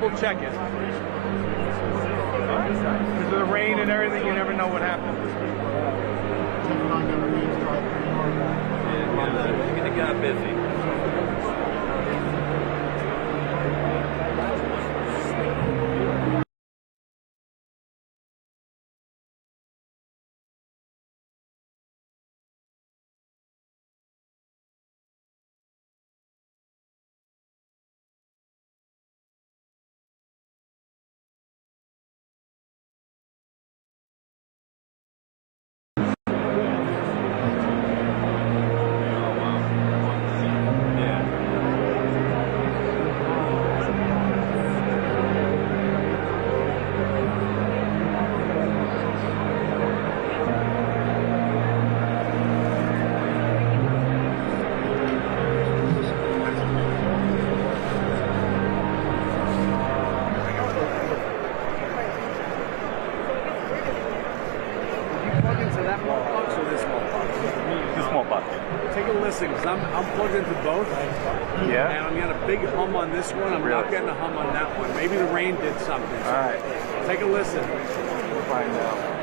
double check it. Because of the rain and everything, you never know what happens. You're gonna get busy. Because I'm plugged into both. Yeah. And I'm getting a big hum on this one. I'm not getting a hum on that one. Maybe the rain did something. So all right. Take a listen. We'll find out.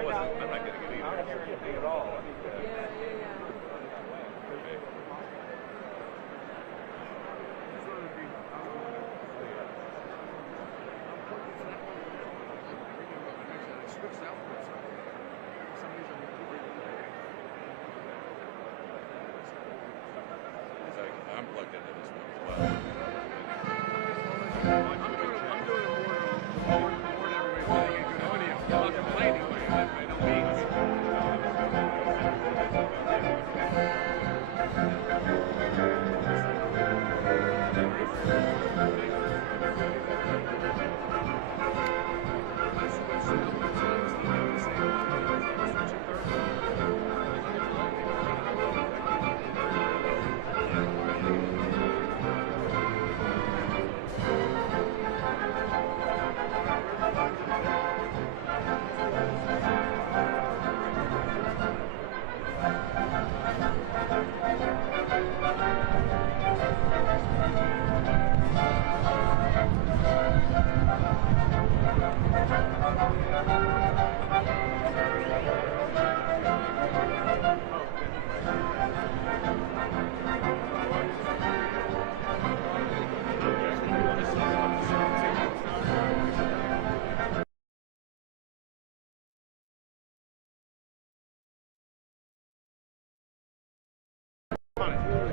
I'm not getting it either. I don't hear anything at all. I'm plugged into this one as well. I'm doing it more than everybody's getting good audio. I'm not complaining by no means.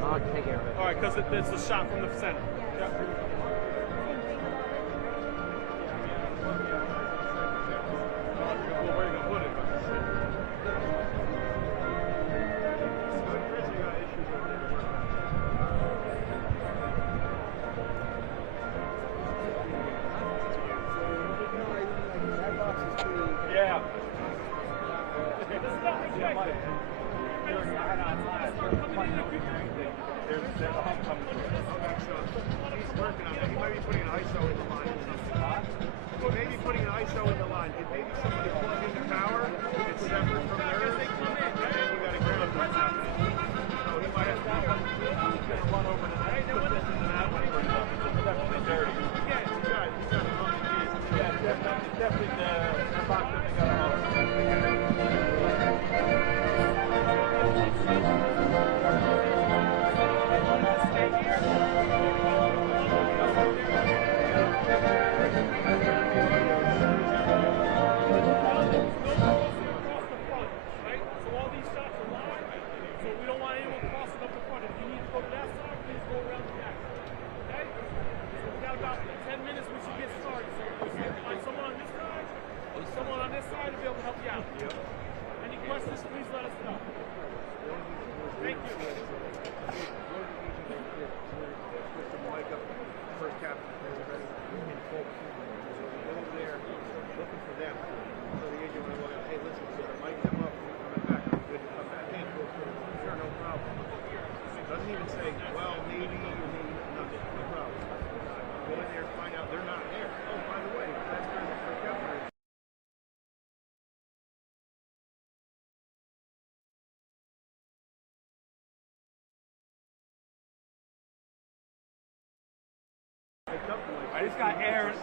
I'll take care of it. All right, because it's a shot from the center. Yeah. Where are you going to put it? Yeah. There's a hump coming through. He's working on that. He might be putting an ISO in the line or something. He may be putting an ISO in the line. It may be somebody plugged into power. It's separate from theirs. And you got a ground that's happening. So he might have to he's going to run over to that. Put this into that one. It's definitely dirty. Yeah, he's got a hump. Yeah, it's definitely the box that they got a hump.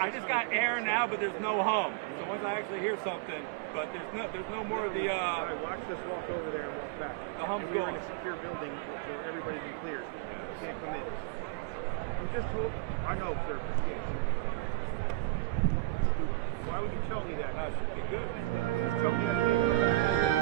I just got air now, but there's no hum. So once I actually hear something, but there's no more of the All right, watch this walk over there and walk back. The hump's we're gone. in a secure building where everybody's been cleared. You can't come in. You just told I know, sir. Why would you tell me that? That should be good. Just tell me that.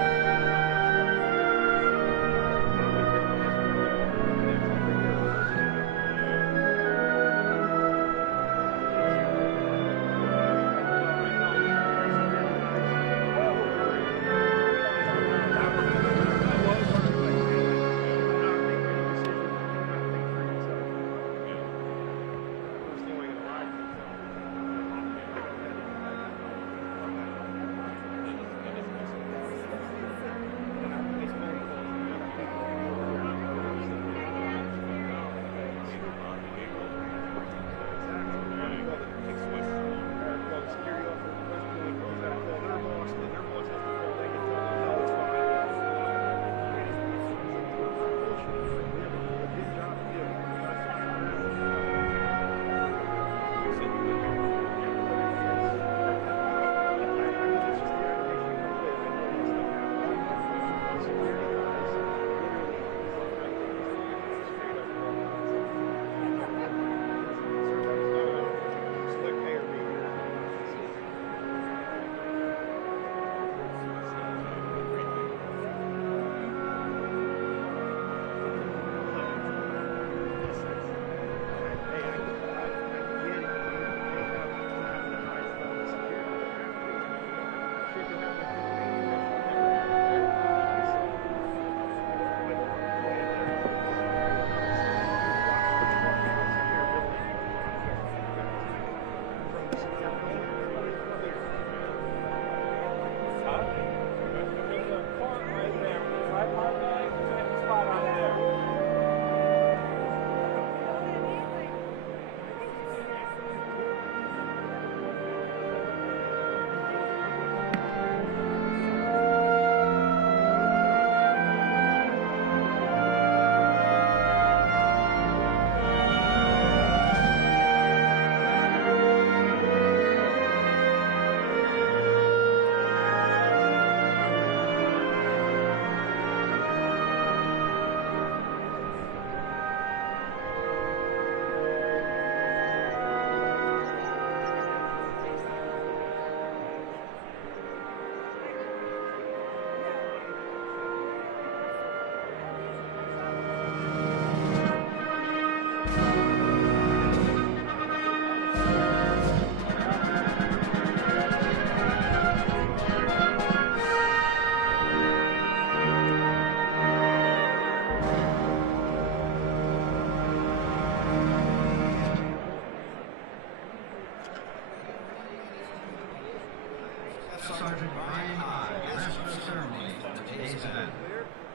Sergeant Ryan I, Master of Ceremony for today's event.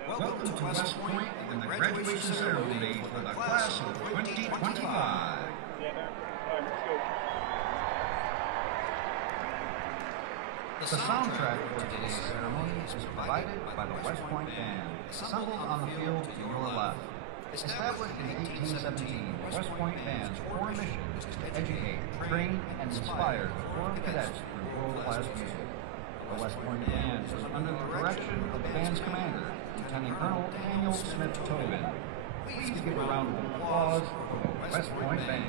Welcome to West Point and the graduation ceremony for the class of 2025. The soundtrack for today's ceremony is provided by the West Point Band, assembled on the field to your left. Established in 1817, the West Point Band's core mission is to educate, train, and inspire foreign cadets through world-class music. The West Point Band is under the direction of the band's commander, Lieutenant Colonel Daniel Smith Tobin. Please give a round of applause for the West Point Band.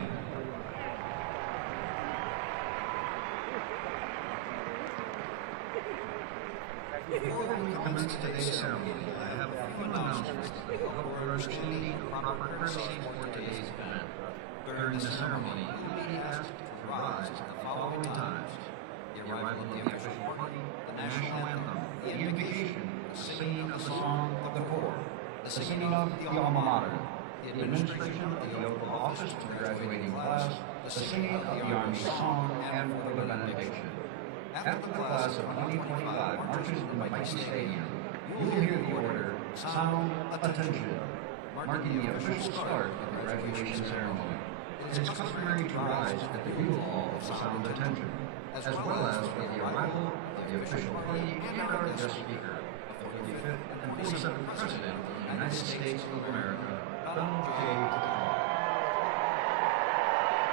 Before we commence today's ceremony, I have a few announcements that will help your understanding of proper courtesy for today's event. During the ceremony, you will be asked to rise at the following times: the arrival of the official party, the national anthem, the invocation, the singing of the song of the corps, the singing of the alma mater, the administration of the oath of office to the graduating class, the singing of the Army song, and the benediction. After the class of 2025 marches in Mighty Stadium, you will hear the order, sound attention, marking the official start of the graduation ceremony. It is customary to rise at the bugle call of sound attention, as well as with the arrival of the official party and our guest speaker, the 45th and 47th President of the United States of America, Donald J. Trump.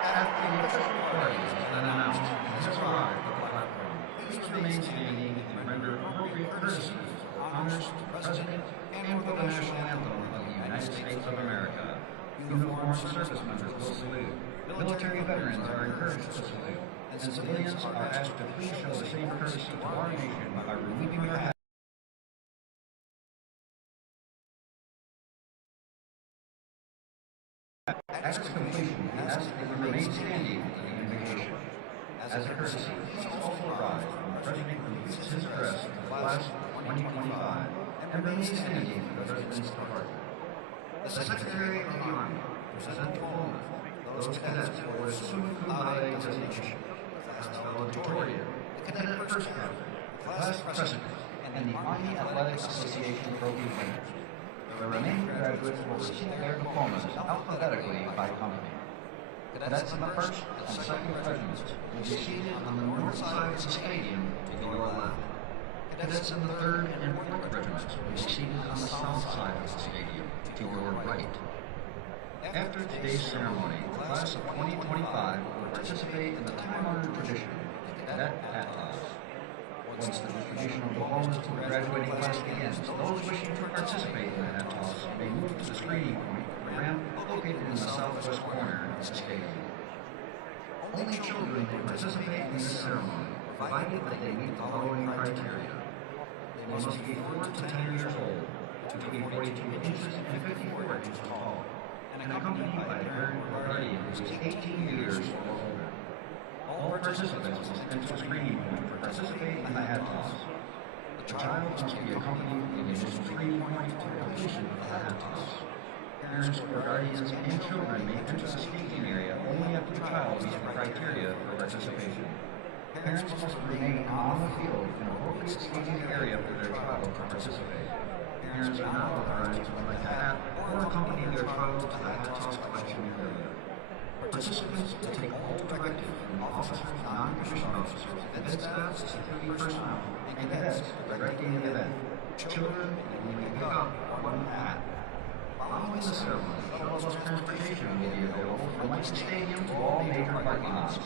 After the official party has been announced and has arrived at the platform, please remain standing and render appropriate courtesies, honors to the President and for the national anthem of the United States of America. Uniformed service members will salute. Military veterans are encouraged to salute, and civilians are asked to please show the same courtesy to our nation by removing their hats. After completion, we ask that you remain standing for the invocation. As a courtesy, please also rise when the President completes his address to the class of 2025 and remain standing for the President's departure. The Secretary of the Army present Diploma, those cadets who were assumed by designation, class valedictorian, the cadet first captain, class president, and the Army Athletic Association trophy winners. The remaining graduates will receive their diplomas alphabetically by company. Cadets in the 1st and 2nd regiments will be seated on the north side of the stadium to your left. Cadets in the 3rd and 4th regiments will be seated on the south side of the stadium to your right. After today's ceremony, the class of 2025 will participate in the time-honored tradition of the cadet hat toss. Once the distribution of diplomas to the graduating class begins, those wishing to participate in the hat toss may move to the screening point, a ramp located in the southwest corner of the stadium. Only children can participate in this ceremony, provided that they meet the following criteria. They must be 4 to 10 years old, to be 42 inches and 54 inches tall, and accompanied by a parent or guardian who is 18 years or older. All participants must enter the screening point for participating in the hat toss. The child must be accompanied in the initial screening point to the completion of the hat toss. Parents or guardians and children may enter the staging area only if the child meets the criteria for participation. Parents must remain on the field in an appropriate staging area for their child to participate. Parents are not authorized to collect a hat or accompany their child to the hat toss collection area. Participants will take all directives from officers, non-commissioned officers, cadet staff, security personnel, and cadets directing the event. Children will pick up one hat. Following the ceremony, shuttle bus transportation will be available from Mighty Stadium to all major parking lots.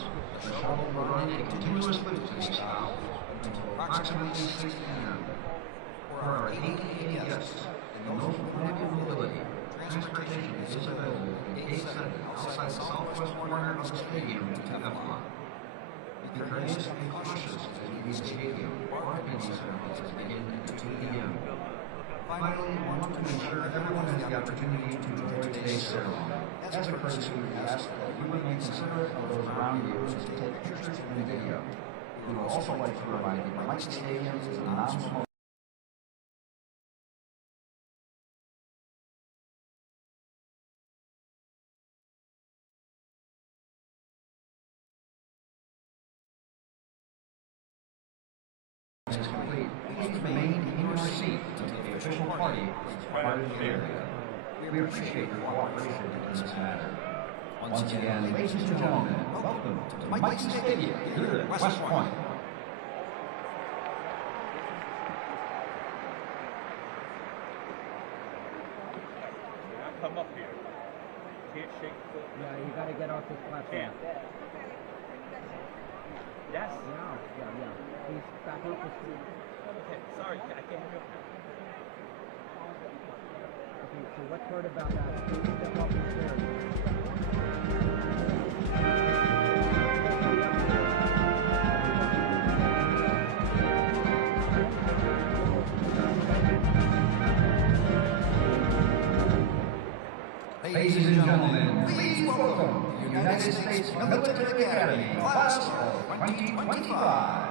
The shuttle will run a continuous loop to these stops until approximately 6 p.m. For our 80 guests and those with limited mobility, transportation is available from Gate 7 outside the southwest corner of the stadium to Diploma. Be courteous and cautious as you leave the stadium. Parking ceremonies begin at 2 p.m. Finally, we want to ensure everyone has the opportunity to enjoy today's ceremony. As a courtesy, we ask that you remain considerate of those around you as you take pictures and video. We would also like to remind you that Mighty Stadium is a non-smoking is complete, please remain in your seat until the official party is departed the area. We appreciate your cooperation in this matter. Once again, ladies and gentlemen, welcome to Mighty Stadium here at West Point. Come up here. Can't shake the... Yeah, you gotta get off this platform. Can't. Yes? Yeah. Please back up the street. Okay, sorry, I can't hear you. Okay, so what part about that? Please step off the stairs. Ladies and gentlemen, please welcome the United States Military Academy, class of 2025.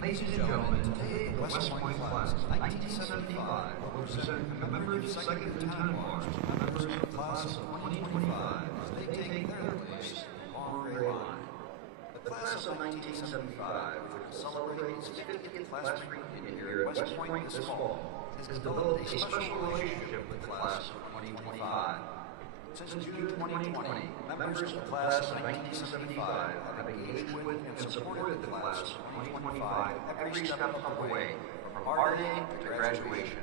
Ladies and gentlemen, today the West Point class of 1975 will present members of second lieutenant bars, members of the class of 2025 as they take their place in the long gray line. The class of 1975, which will celebrate its 50th class reunion here at West Point this fall, has developed a special relationship with the class of 2025. Since June 2020, members of the class of 1975 have engaged with and supported the class of 2025 every step of the way, from our day to graduation.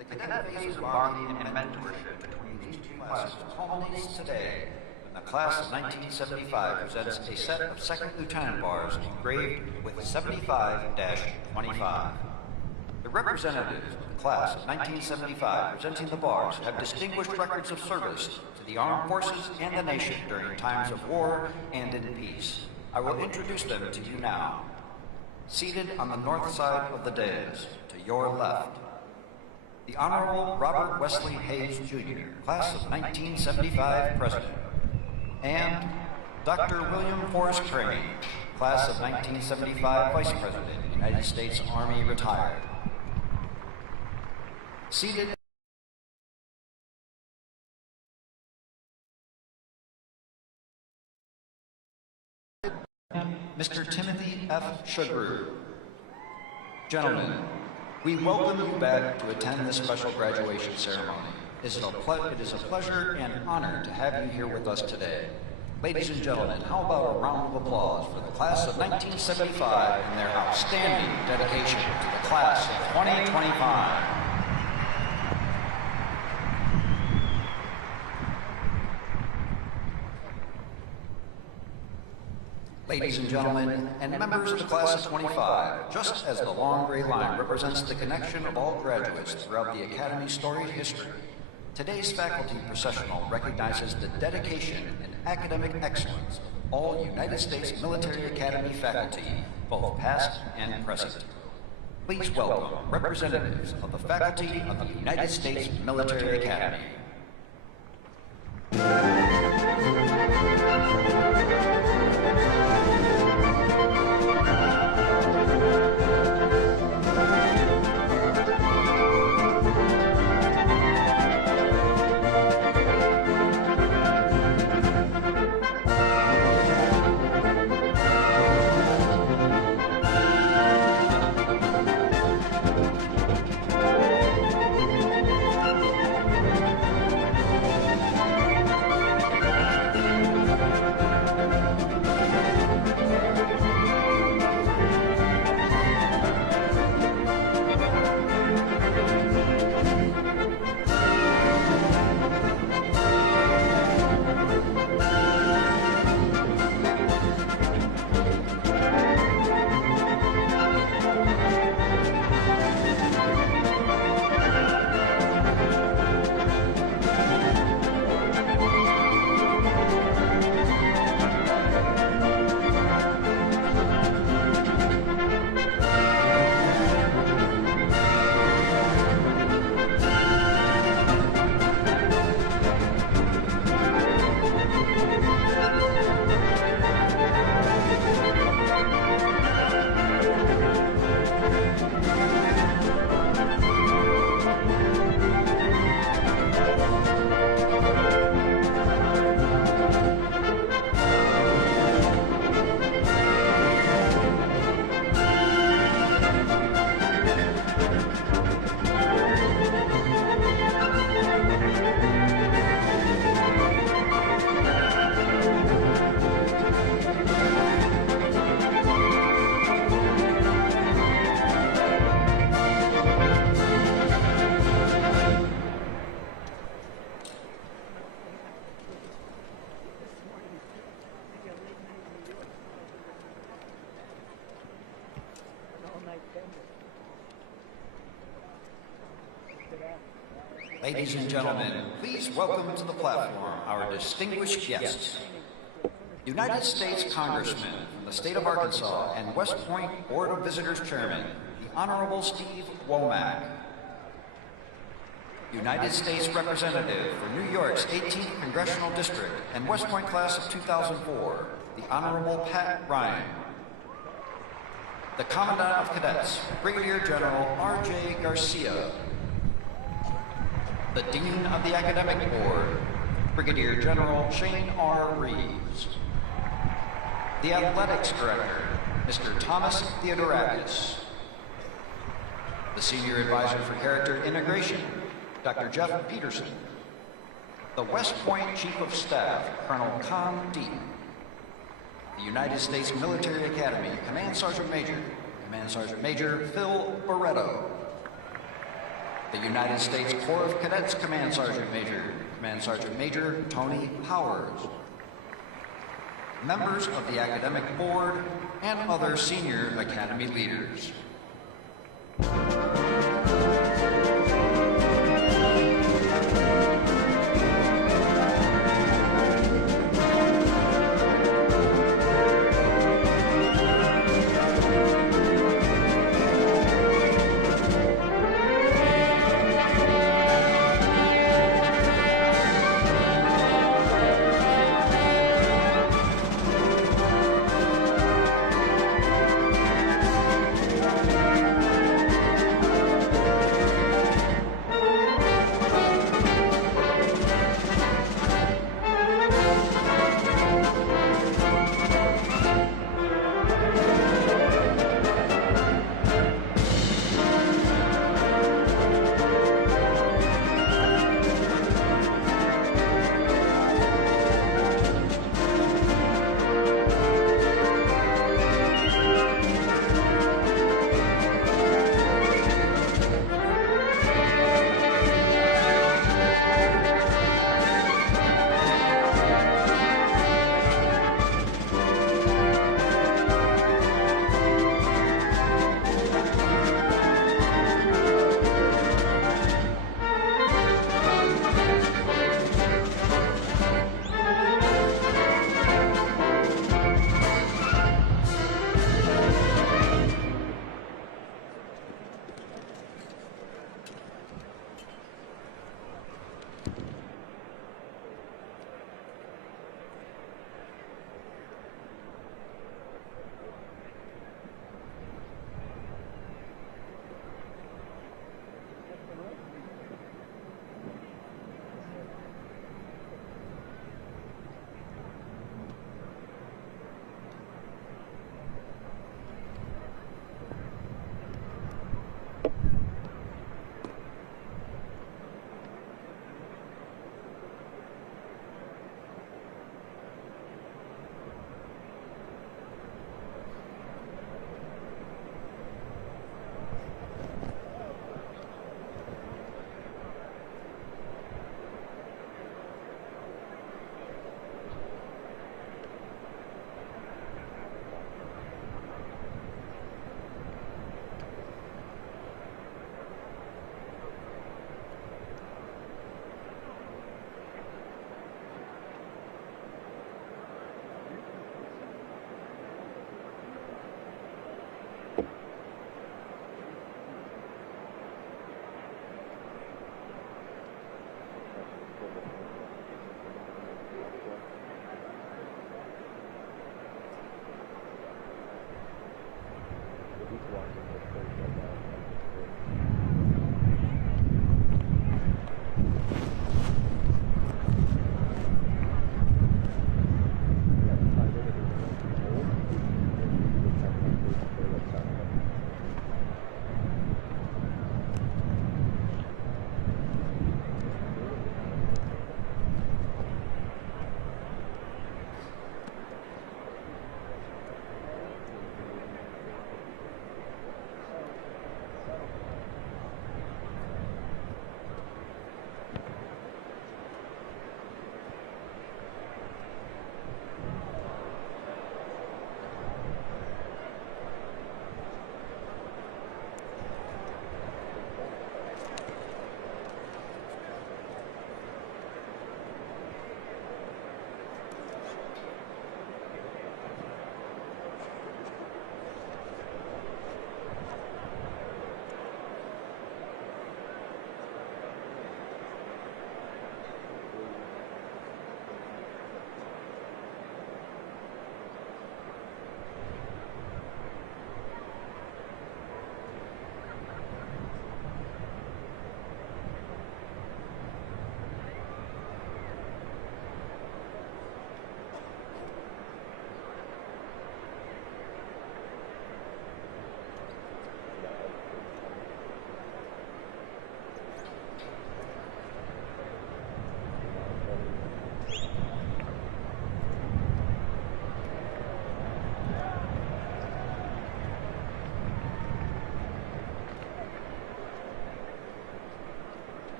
The cadet phase of bonding and mentorship between these two classes culminates today when the class of 1975 presents a set of second lieutenant bars engraved with 75-25. The representatives of the class of 1975 presenting the bars have distinguished records of service to the armed forces and the nation during times of war and in peace. I will introduce them to you now. Seated on the north side of the dais, to your left, the Honorable Robert Wesley Hayes, Jr., class of 1975 President, and Dr. William Forrest Crane, class of 1975 Vice President, United States Army, retired. Seated Mr. Timothy F. Sugar. Gentlemen, we welcome you back to attend this special graduation ceremony. It is a pleasure and honor to have you here with us today. Ladies and gentlemen, how about a round of applause for the class of 1975 and their outstanding dedication to the class of 2025. Ladies and gentlemen, and members of the class of 25, just as the long gray line represents the connection of all graduates throughout the Academy's storied history, today's faculty processional recognizes the dedication and academic excellence of all United States Military Academy faculty, both past and present. Please welcome representatives of the faculty of the United States Military Academy. Ladies and gentlemen, please welcome to the platform our distinguished guests. United States Congressman from the state of Arkansas and West Point Board of Visitors Chairman, the Honorable Steve Womack. United States Representative for New York's 18th Congressional District and West Point Class of 2004, the Honorable Pat Ryan. The Commandant of Cadets, Brigadier General R.J. Garcia. The Dean of the Academic Board, Brigadier General Shane R. Reeves. The Athletics Director, Mr. Thomas Theodorakis. The Senior Advisor for Character Integration, Dr. Jeff Peterson. The West Point Chief of Staff, Colonel Con Deaton. The United States Military Academy, Command Sergeant Major Phil Barretto. The United States Corps of Cadets Command Sergeant Major Tony Powers. Members of the Academic Board and other senior Academy leaders.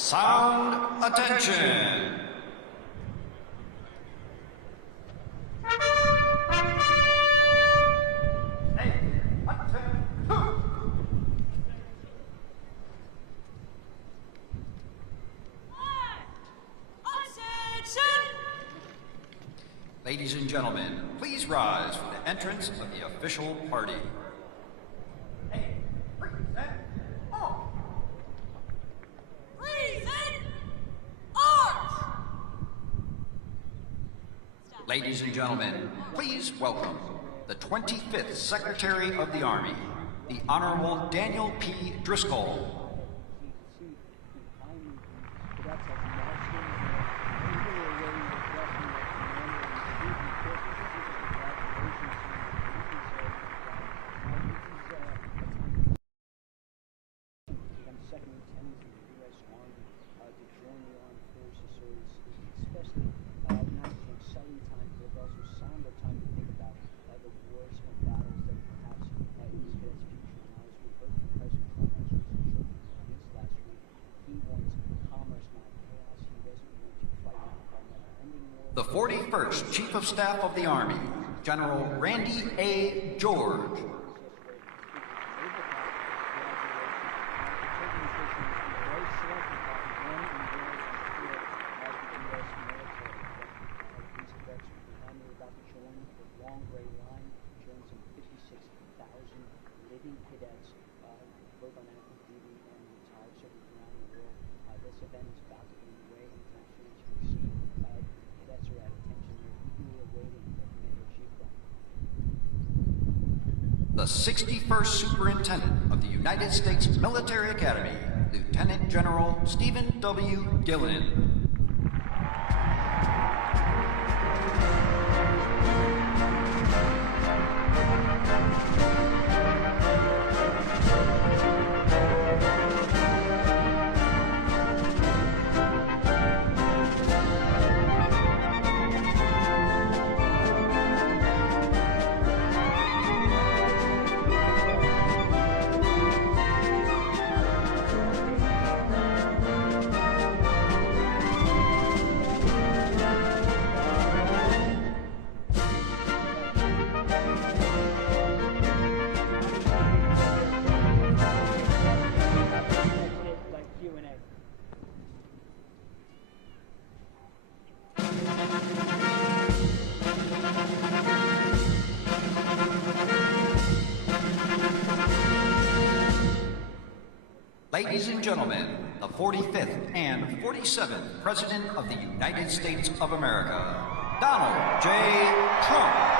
Sound attention. Ladies and gentlemen, please rise for the entrance of the official party. Ladies and gentlemen, please welcome the 25th Secretary of the Army, the Honorable Daniel P. Driscoll. The 41st Chief of Staff of the Army, General Randy A. George. The 61st Superintendent of the United States Military Academy, Lieutenant General Stephen W. Gillen. Ladies and gentlemen, the 45th and 47th President of the United States of America, Donald J. Trump.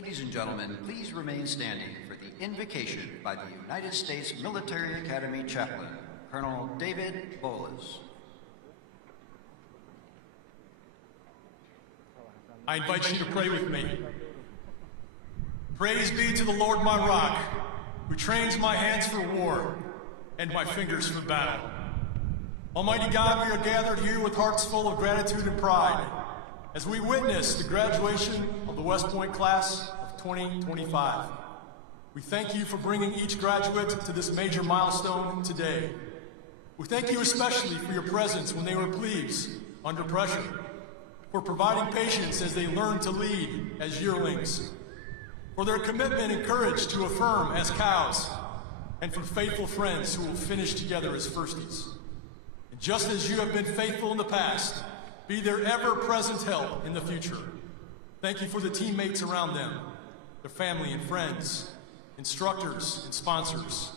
Ladies and gentlemen, please remain standing for the invocation by the United States Military Academy chaplain, Colonel David Bolas. I invite you to pray with me. Praise be to the Lord my rock, who trains my hands for war and my fingers for battle. Almighty God, we are gathered here with hearts full of gratitude and pride as we witness the graduation of the West Point class of 2025. We thank you for bringing each graduate to this major milestone today. We thank you especially for your presence when they were plebes, under pressure, for providing patience as they learn to lead as yearlings, for their commitment and courage to affirm as cows, and for faithful friends who will finish together as firsties. And just as you have been faithful in the past, be their ever-present help in the future. Thank you for the teammates around them, their family and friends, instructors and sponsors,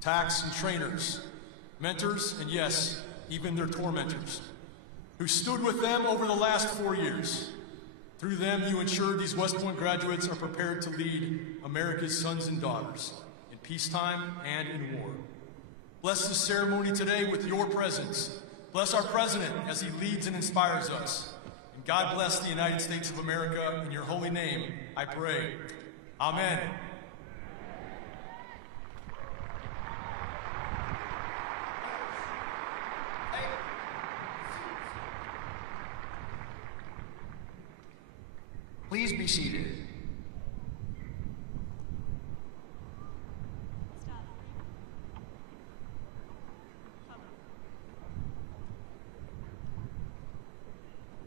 tax and trainers, mentors, and yes, even their tormentors, who stood with them over the last 4 years. Through them, you ensured these West Point graduates are prepared to lead America's sons and daughters in peacetime and in war. Bless this ceremony today with your presence. Bless our president as he leads and inspires us. And God bless the United States of America. In your holy name, I pray. Amen. Please be seated.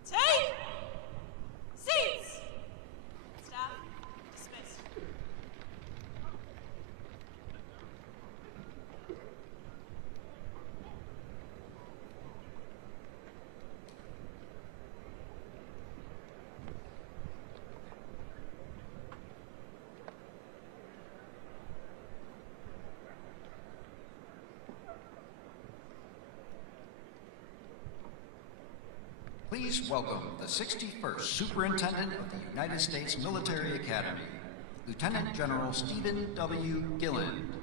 Take seats. Staff dismissed. Please welcome the 61st Superintendent of the United States Military Academy, Lieutenant General Stephen W. Gilland.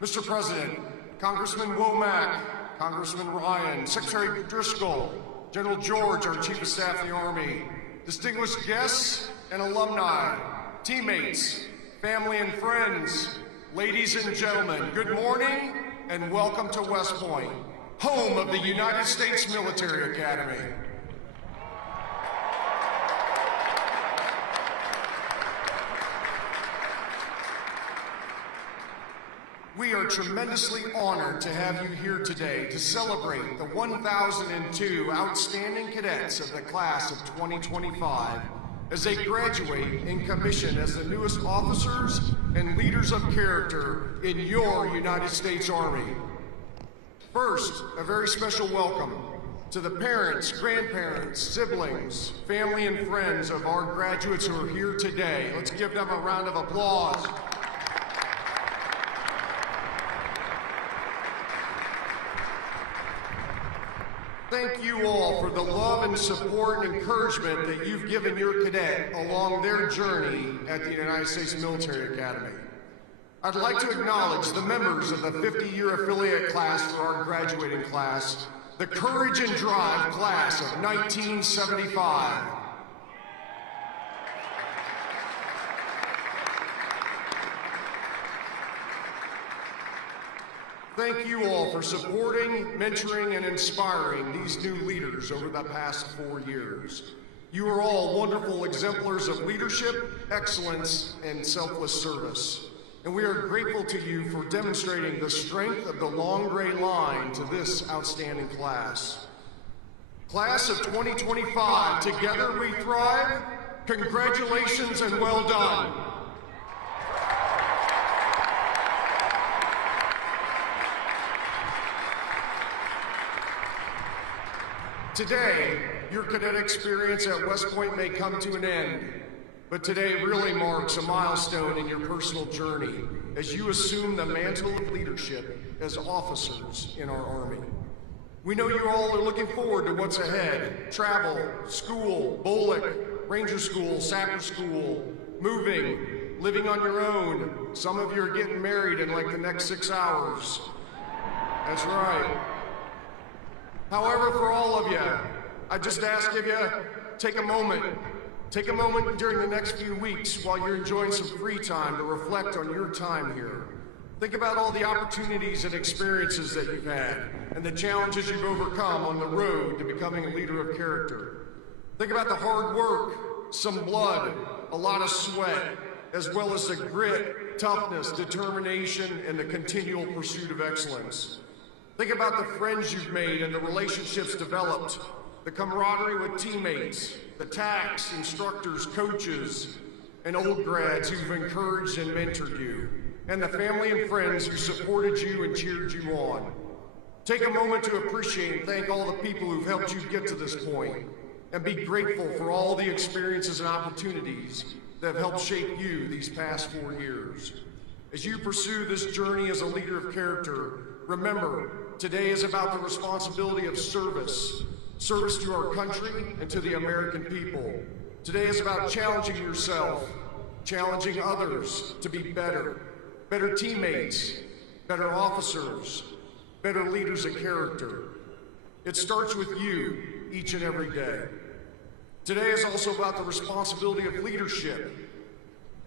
Mr. President, Congressman Womack, Congressman Ryan, Secretary Driscoll, General George, our Chief of Staff of the Army, distinguished guests and alumni, teammates, family and friends, ladies and gentlemen, good morning and welcome to West Point, home of the United States Military Academy. We are tremendously honored to have you here today to celebrate the 1,002 outstanding cadets of the class of 2025 as they graduate and commission as the newest officers and leaders of character in your United States Army. First, a very special welcome to the parents, grandparents, siblings, family, and friends of our graduates who are here today. Let's give them a round of applause. Thank you all for the love and support and encouragement that you've given your cadet along their journey at the United States Military Academy. I'd like to acknowledge the members of the 50-year affiliate class for our graduating class, the Courage and Drive class of 1975. Thank you all for supporting, mentoring, and inspiring these new leaders over the past 4 years. You are all wonderful exemplars of leadership, excellence, and selfless service. And we are grateful to you for demonstrating the strength of the long gray line to this outstanding class. Class of 2025, together we thrive. Congratulations and well done. Today, your cadet experience at West Point may come to an end, but today really marks a milestone in your personal journey as you assume the mantle of leadership as officers in our Army. We know you all are looking forward to what's ahead. Travel, school, BOLIC, Ranger School, Sapper School, moving, living on your own. Some of you are getting married in like the next 6 hours. That's right. However, for all of you, I just ask of you, take a moment during the next few weeks while you're enjoying some free time to reflect on your time here. Think about all the opportunities and experiences that you've had and the challenges you've overcome on the road to becoming a leader of character. Think about the hard work, some blood, a lot of sweat, as well as the grit, toughness, determination, and the continual pursuit of excellence. Think about the friends you've made and the relationships developed, the camaraderie with teammates, the TACs, instructors, coaches, and old grads who've encouraged and mentored you, and the family and friends who supported you and cheered you on. Take a moment to appreciate and thank all the people who've helped you get to this point, and be grateful for all the experiences and opportunities that have helped shape you these past 4 years. As you pursue this journey as a leader of character, remember, today is about the responsibility of service to our country and to the American people. Today is about challenging yourself, challenging others to be better teammates, better officers, better leaders of character. It starts with you each and every day. Today is also about the responsibility of leadership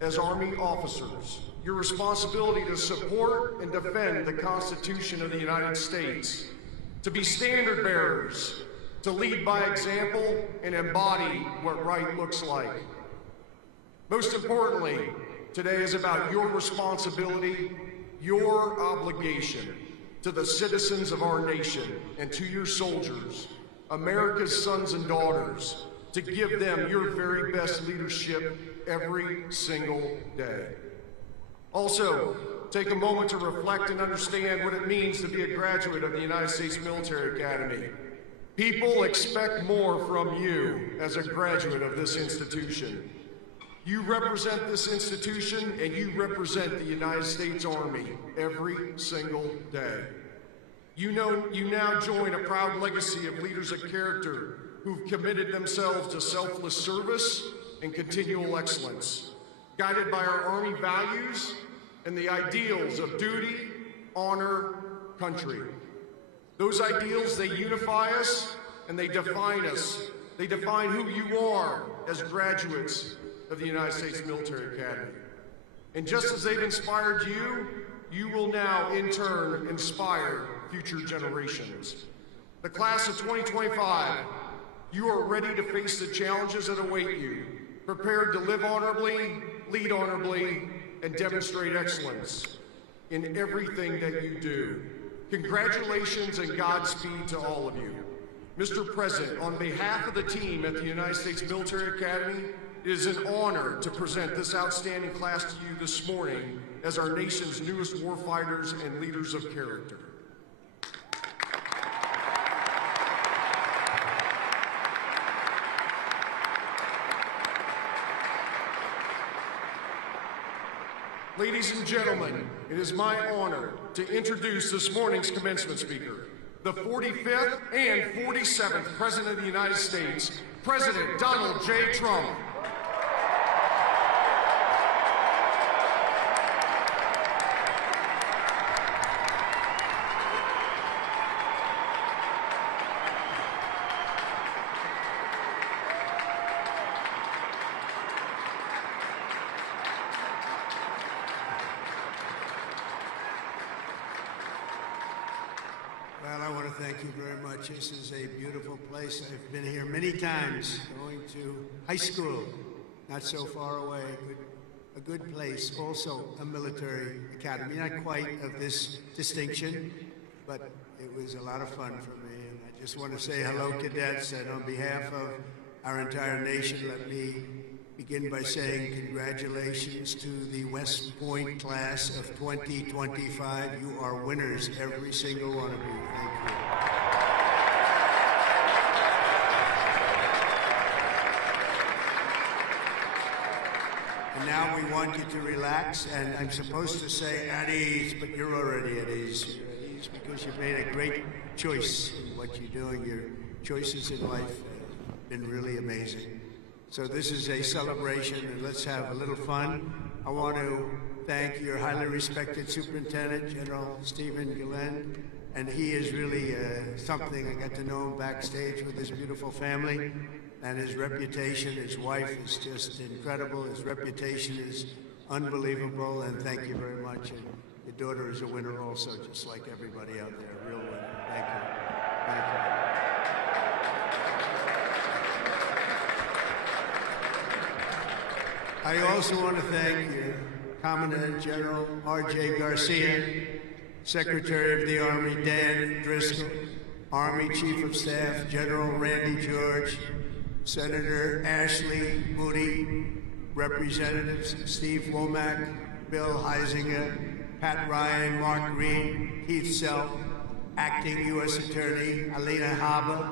as Army officers. Your responsibility to support and defend the Constitution of the United States, to be standard bearers, to lead by example and embody what right looks like. Most importantly, today is about your responsibility, your obligation to the citizens of our nation and to your soldiers, America's sons and daughters, to give them your very best leadership every single day. Also, take a moment to reflect and understand what it means to be a graduate of the United States Military Academy. People expect more from you as a graduate of this institution. You represent this institution and you represent the United States Army every single day. You now join a proud legacy of leaders of character who've committed themselves to selfless service and continual excellence, guided by our Army values and the ideals of duty, honor, country. Those ideals, they unify us and they define us. They define who you are as graduates of the United States Military Academy. And just as they've inspired you, you will now in turn inspire future generations. The class of 2025, you are ready to face the challenges that await you, prepared to live honorably, lead honorably, and demonstrate excellence in everything that you do. Congratulations and Godspeed to all of you. Mr. President, on behalf of the team at the United States Military Academy, it is an honor to present this outstanding class to you this morning as our nation's newest warfighters and leaders of character. Ladies and gentlemen, it is my honor to introduce this morning's commencement speaker, the 45th and 47th President of the United States, President Donald J. Trump. Well, I want to thank you very much. This is a beautiful place. I've been here many times, going to high school, not so far away. A good place, also a military academy. Not quite of this distinction, but it was a lot of fun for me. And I just want to say hello, cadets, and on behalf of our entire nation, let me begin by saying congratulations to the West Point class of 2025. You are winners, every single one of you. Thank you. And now we want you to relax, and I'm supposed to say at ease, but you're already at ease. You're at ease because you've made a great choice in what you're doing. Your choices in life have been really amazing. So this is a celebration, and let's have a little fun. I want to thank your highly respected Superintendent, General Stephen Gillen, and he is really something. I got to know him backstage with his beautiful family. And his reputation, his wife is just incredible. His reputation is unbelievable, and thank you very much. And your daughter is a winner also, just like everybody out there, a real winner. Thank you. Thank you. I also want to thank your Commandant General R.J. Garcia, Secretary of the Army Dan Driscoll, Army Chief of Staff General Randy George, Senator Ashley Moody, Representatives Steve Womack, Bill Heisinger, Pat Ryan, Mark Green, Keith Self, Acting U.S. Attorney Alina Haber,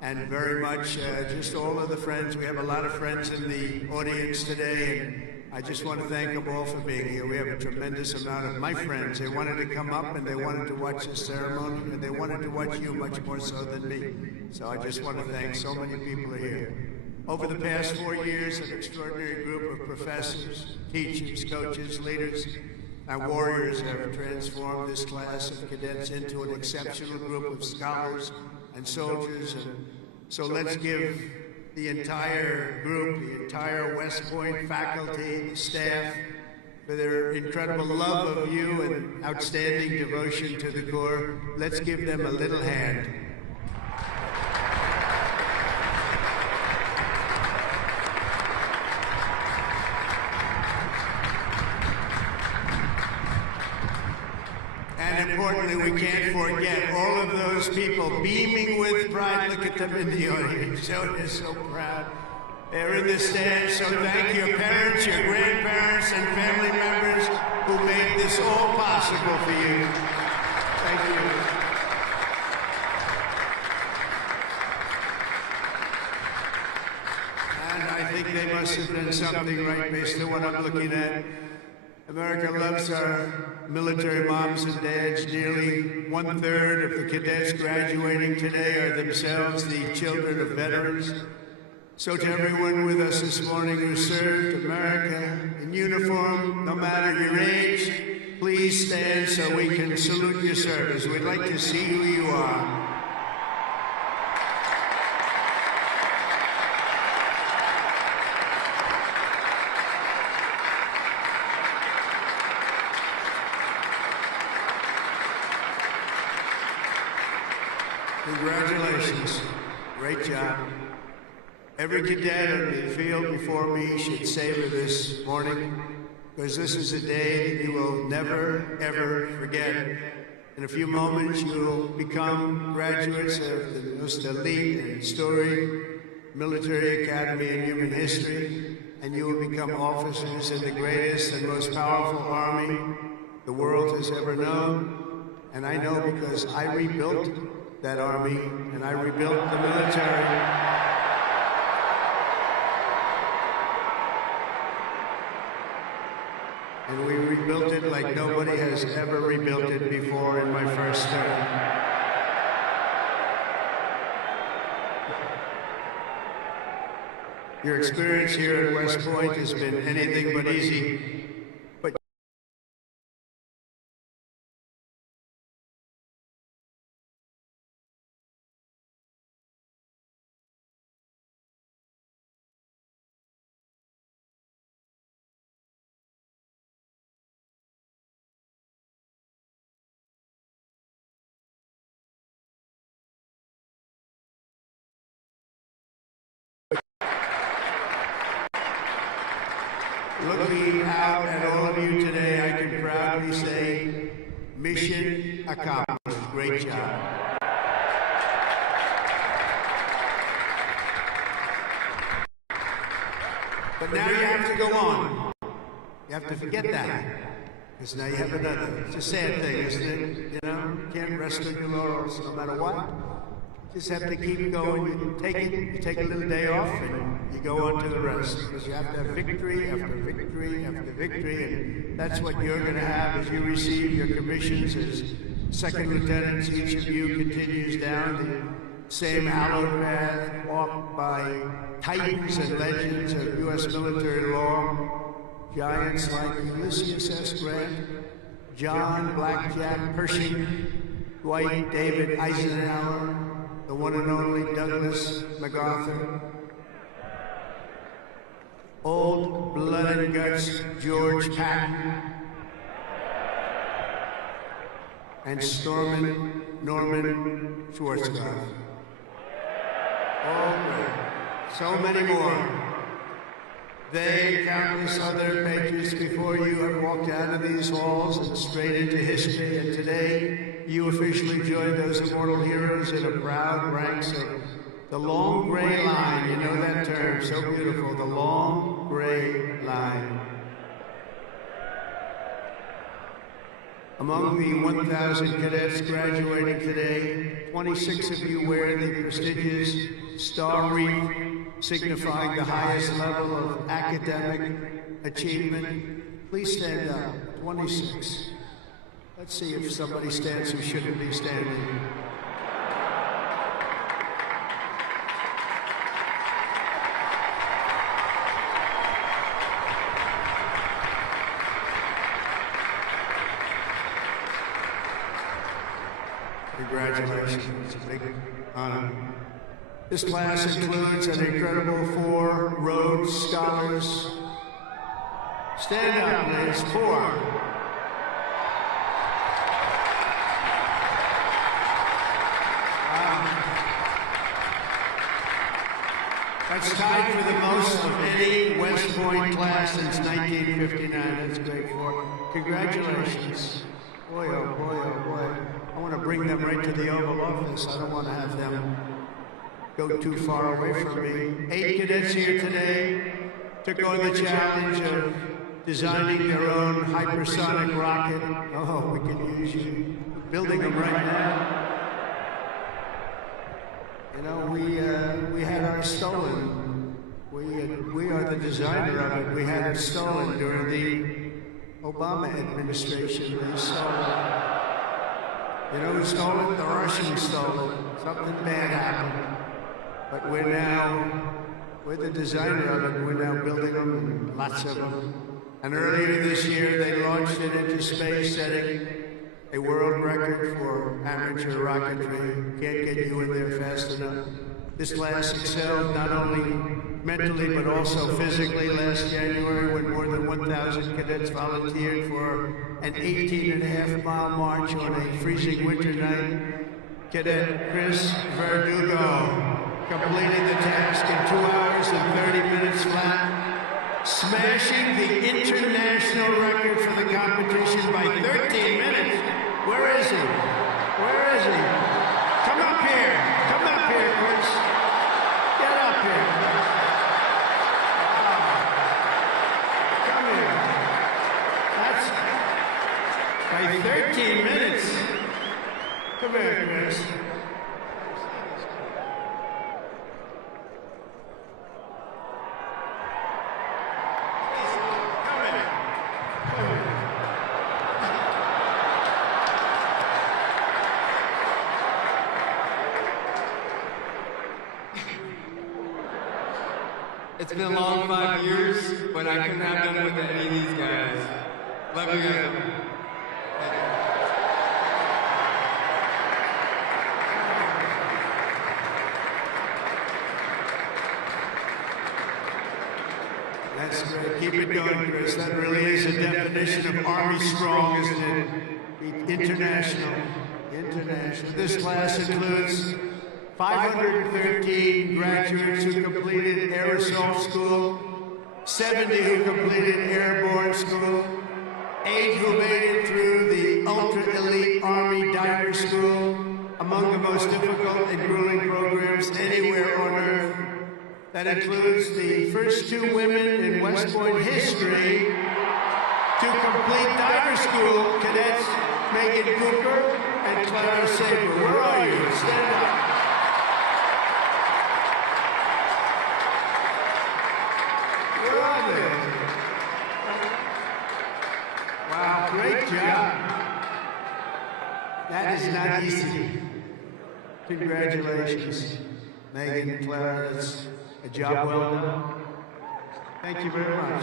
and very much just all of the friends. We have a lot of friends in the audience today, and I just want to thank them all for being here. We have a tremendous amount of my friends. They wanted to come up and they wanted to watch the ceremony, and they wanted to watch you much more so than me. So I just want to thank so many people here. Over the past 4 years, an extraordinary group of professors, teachers, coaches, leaders, and warriors have transformed this class of cadets into an exceptional group of scholars and soldiers. And so let's give the entire group, the entire West Point faculty, staff, for their incredible love of you and outstanding devotion to the Corps. Let's give them a little hand. And importantly, we can't forget all of those people beaming with pride. Look at them in the audience. They're so proud. They're in the stands. So thank your parents, your grandparents, and family members who made this all possible for you. Thank you. And I think they must have done something right based on what I'm looking at. America loves our military moms and dads. Nearly 1/3 of the cadets graduating today are themselves the children of veterans. So to everyone with us this morning who served America in uniform, no matter your age, please stand so we can salute your service. We'd like to see who you are. Congratulations. Great job. Every cadet in the field before me should savor this morning, because this is a day that you will never, ever forget. In a few moments, you will become graduates of the most elite and storied military academy in human history, and you will become officers in the greatest and most powerful army the world has ever known. And I know because I rebuilt that army, and I rebuilt the military. And we rebuilt it like nobody has ever rebuilt it before in my first term. Your experience here at West Point has been anything but easy. Looking out at all of you today, I can proudly say, mission accomplished. Great job. But now you have to go on. You have to forget that. Because now you have another. It's a sad thing, isn't it? You know, you can't rest on your laurels no matter what. just have to keep going. You take it, you take a little day off, and you go on to the rest. Because you have to have victory after victory after victory, and that's what you're going to have as you receive your commissions as second lieutenants. Each of you continues down the same hallowed path walked by titans and legends of U.S. military law, giants like Ulysses S. Grant, John Blackjack Pershing, Dwight David Eisenhower, the one and only Douglas MacArthur, old blood and guts George Patton, and Stormin Norman Schwarzkopf. Oh, great. So many more. They and countless other pages before you have walked out of these halls and straight into history, and today you officially join those immortal heroes in a proud ranks of the long gray line. You know that term, so beautiful, the long gray line. Among the 1,000 cadets graduating today, 26 of you wear the prestigious Star Wreath, signifying the highest level of academic achievement. Please stand up, 26. Let's see if somebody stands who shouldn't be standing. Congratulations, it's a big honor. This class includes an incredible 4 Rhodes Scholars. Stand up, please, 4. That's tied for the most of any West Point class since 1959. That's great for. Congratulations. Boy, oh boy, oh boy. I want to bring them right to the Oval Office. I don't want to have them go too far away from me. 8 cadets here today took on the challenge of designing their own hypersonic rocket. Oh, we can use you. Building them right now. You know, we had ours stolen. We are the designer of it. We had it stolen during the Obama administration. They stole it. You know who stole it? The Russians stole it. Something bad happened. But we're the designer of it. We're now building them, and lots of them. And earlier this year, they launched it into space, setting a world record for amateur rocketry. Can't get you in there fast enough. This class excelled not only mentally but also physically last January when more than 1,000 cadets volunteered for an 18.5-mile march on a freezing winter night. Cadet Chris Verdugo completed the task in 2 hours and 30 minutes flat, smashing the international record for the competition by 13 minutes. Where is he? Where is he? Come up here. Come up here, Chris. Get up here. Come here. That's by 13 minutes. Come here, Chris. It's been a long 5 years, but I couldn't have done it with any of these guys. Love you guys. That's great. Keep it going, Chris. That really is a definition of Army strong, isn't it? International. International. This class includes 513 graduates who completed Air Assault School, 70 who completed Airborne School, 8 who made it through the ultra-elite Army Diver School, among the most difficult and grueling programs anywhere on Earth. That includes the first 2 women in West Point history to complete diver school, cadets Megan Cooper and Clara Saber. Where are you? Stand up. is not easy. Congratulations, Megan and Clara. That's a job well done. Thank you very much.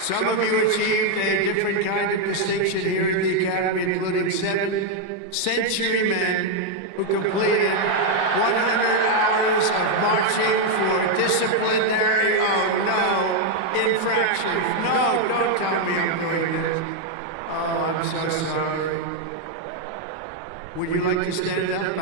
Some of you achieved a different kind of distinction here at the Academy, including 7 century men who completed 100 hours of marching for disciplinary, infraction. No, don't tell me I'm doing this. Oh, I'm so sorry. Would you like to stand up?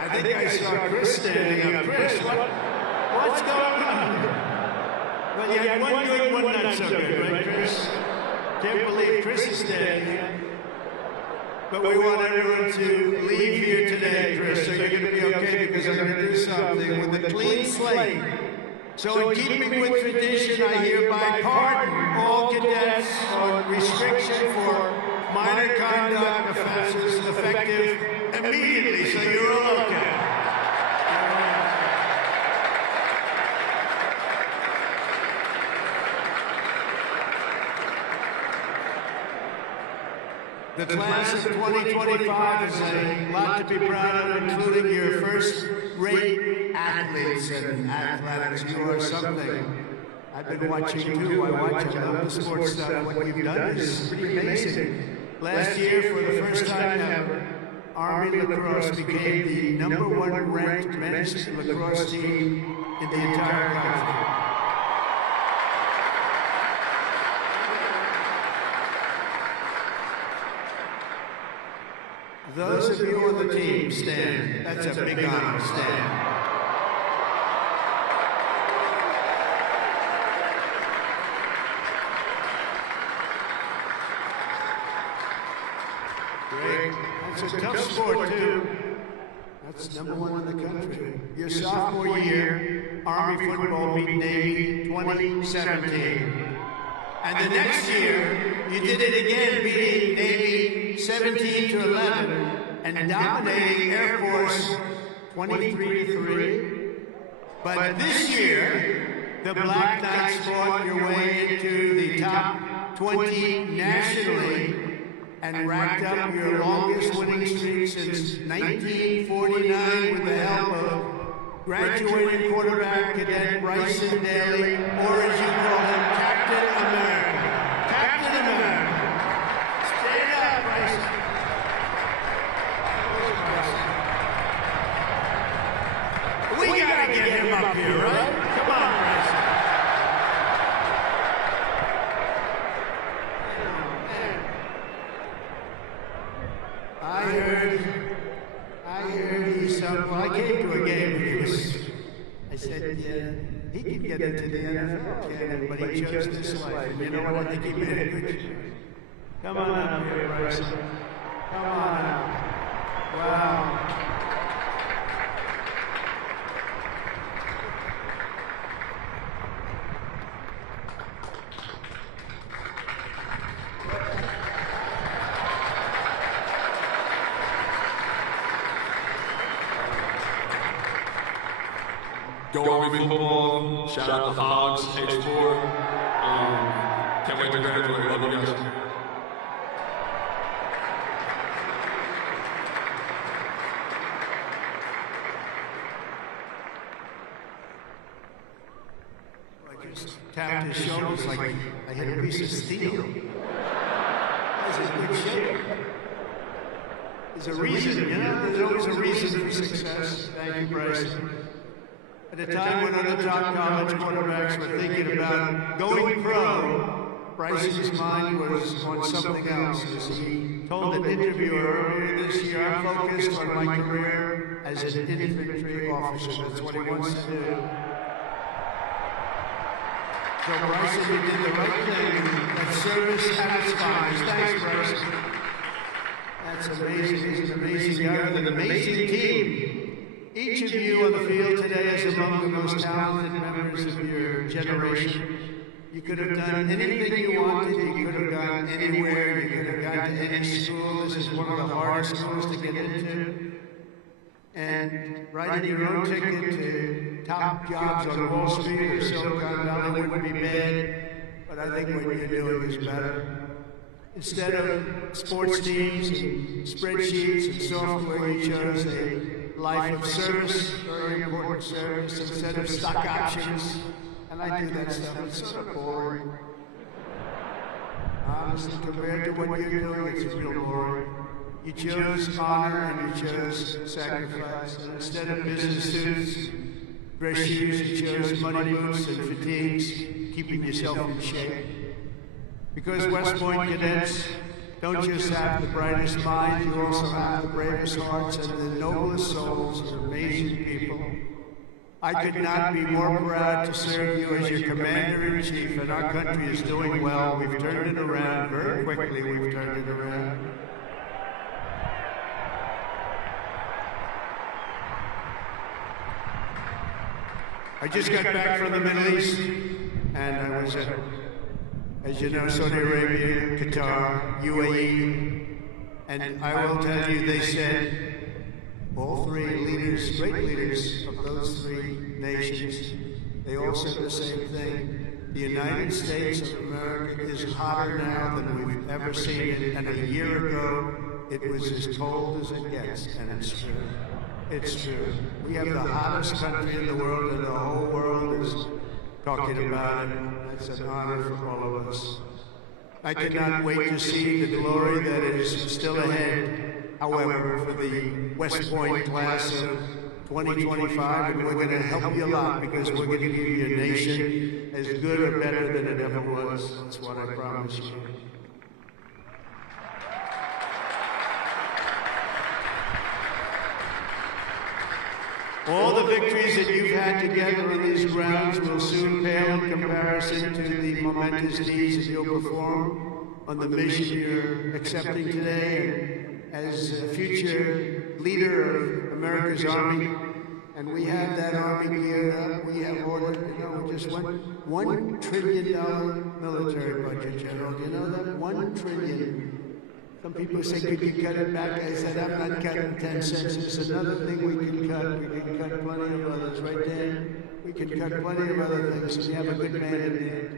I think I saw Chris standing up. Chris, what's going on? Well, you had one good, one not so good, right, Chris? Can't believe Chris is standing up. But we want everyone to leave here today, Chris, so you're going to be okay, because I'm going to do something with a clean slate. So in keeping with tradition, I hereby pardon all cadets on restriction for minor conduct offenses effective immediately, so you're all okay. The class of 2025 is a lot to be proud of, including your first-rate athletes and athletics. You are something. I've been watching too. I love the sports stuff. What you've done is pretty amazing. Last year, for the first time ever, Army lacrosse became the #1 ranked men's lacrosse team in the entire country. Those of you on the team, stand. That's a big honor. Stand. Great. That's a tough sport, too. That's #1 in the country. Your sophomore year, Army football beat Navy 2017. And the next year, you did it again, beating Navy 17-11 and dominating Air Force 23-3. But this year, the Black Knights fought your way into the top 20 nationally and racked up your longest winning streak since 1949 with the help of graduating quarterback Cadet Bryson Daly, or as you call him, Captain America. Captain America. Stand up, Bryson. We gotta get him up here, right? Come on, Bryson. I heard he's some. Well, I came to a game and he was. I said, yeah, he can get into the NFL, but he chose this life. And you know what? I think he made a good choice. Come on up here, Bryson. Come on up. Wow. Go Army football. Shout out the Hogs, H4. Can't wait to graduate. Love you guys. I just tapped his shoulders like I hit a piece of steel. That's in good shape. There's a reason, you know? There's always a reason for success. Thank you, Bryson. At a time when other top college quarterbacks were thinking about going pro, Bryson's mind was on something else. As he told an interviewer earlier this year, I'm focused on my career as an infantry officer. That's what he wants to do. So Bryson, you did the right thing. That service at its finest. Thanks, Bryson. That's amazing. He's an amazing guy with an amazing team. Each of you on the field today is among the most talented members of your generation. You could have done anything you wanted. You could have gone anywhere. You could have gone to any school. This is one of the hardest schools to get into. And writing your own ticket to top jobs on Wall Street or Silicon Valley wouldn't be bad, but I think what you're doing is better. Instead of sports teams and spreadsheets and software, you chose a life of service, very important service, instead of stock options. And I do that stuff. It's sort of boring. Honestly, compared to what you're doing, it's real boring. You chose honor and you chose sacrifice. And instead of business suits, dress shoes, you chose money boots and fatigues, keeping yourself in shape. Because West Point cadets don't just have the brightest minds, you also have the bravest hearts and the noblest souls. You're amazing people. I could not be more proud to serve you as your commander-in-chief, and our country is doing well. We've turned it around very quickly. We've turned it around. I just got back from the Middle East, and I was at, as you know, Saudi Arabia, Qatar, UAE, and I will tell you, they said, all three leaders, great leaders of those three nations, they all said the same thing. The United States of America is hotter now than we've ever seen it, and a year ago, it was as cold as it gets, and it's true. It's true. We have the hottest country in the world, and the whole world is talking about it. That's an honor for all of us. I cannot wait to see the glory that is still ahead. However, for the West Point class of 2025, and we're going to help you a lot because we're going to give you a nation as good or better than it ever was. That's what I promise you. All the victories that you've had together on these grounds will soon pale in comparison to the momentous deeds that you'll perform on the mission you're accepting today as a future leader of America's Army. And we have that Army geared up. We have ordered, just $1 trillion military budget, General. Do you know that? $1 trillion. Some people say, could you cut it back? I said, I'm not cutting 10 cents. It's another thing we can cut. We can cut plenty of others, right, Dan? We can cut plenty of other things. We have a good man in there.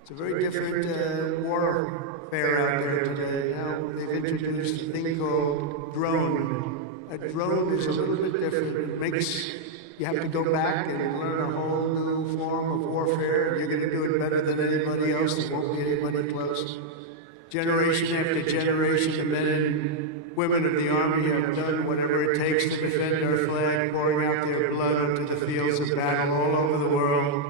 It's a very different warfare out there today. Now they've introduced a thing called drone. A drone is a little bit different. It makes you have to go back and learn a whole new form of warfare. You're going to do it better than anybody else. There won't be anybody close. Generation after generation, the men and women of the Army have done whatever it takes to defend our flag, pouring out their blood onto the fields of battle all over the world.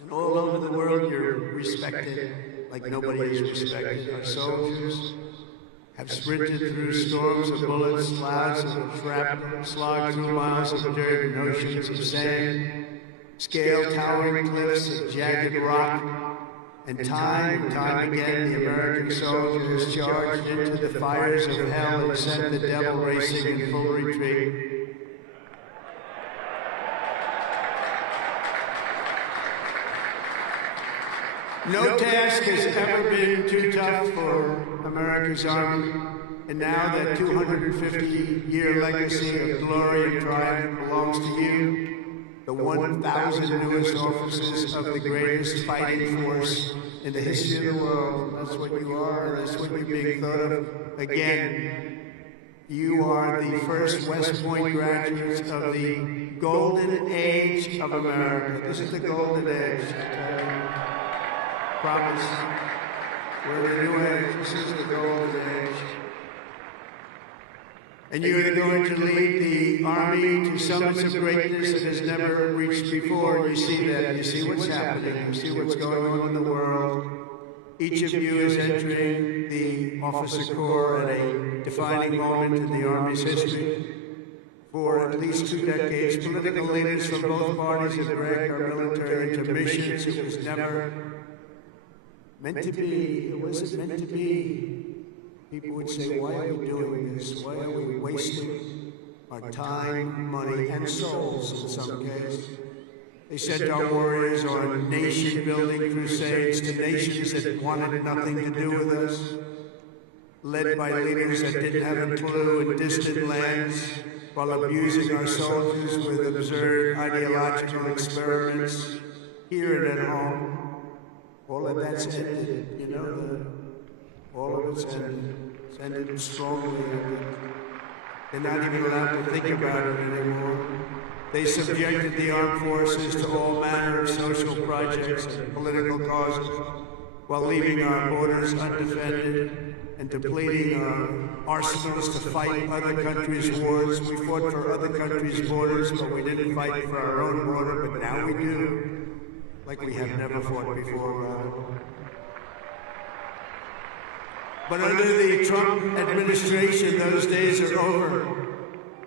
And all over the world, you're respected like nobody is respected. Our soldiers have sprinted through storms of bullets, clouds of shrapnel, slogged through miles of dirt and oceans of sand, scaled towering cliffs of jagged rock. And time again, the American soldier has charged into the fires of hell and sent the devil racing in full retreat. No task has ever been too tough for America's Army, and now that 250-year legacy of glory and triumph belongs to you. The 1,000 newest officers of the greatest fighting force in the history of the world. That's what you are, and that's what you're being thought of. Again, you are the first West Point graduates of the golden age of America. This is the golden age. Promise. We're in the new age. This is the golden age. And you are going to lead the Army to summits of greatness that has never reached before. You see that. You see what's happening. You see what's going on in the world. Each of you is entering the officer corps at a defining moment in the Army's history. For at least 2 decades, political leaders from both parties have dragged our military into missions it was never meant to be. It wasn't meant to be. People would say, why are we doing this? Why are we wasting our time, money, and souls in some cases? They sent our warriors on nation-building crusades to nations that wanted nothing to do with us, led by leaders that didn't have a clue in distant lands, while abusing our soldiers with absurd ideological experiments here and at home. All of that's ended, you know, all of it's ended. It's ended strongly. They're not even allowed to think about it anymore. They subjected the armed forces to all manner of social projects and political causes, while leaving our borders undefended and depleting our arsenals to fight other countries' wars. We fought for other countries' borders, but we didn't fight for our own border, but now we do, like we have never fought before. But under the Trump administration, those days are over.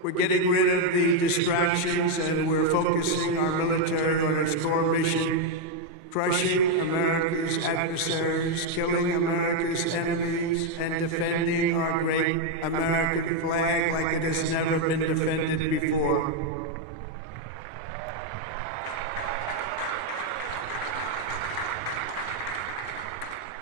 We're getting rid of the distractions and we're focusing our military on its core mission, crushing America's adversaries, killing America's enemies, and defending our great American flag like it has never been defended before.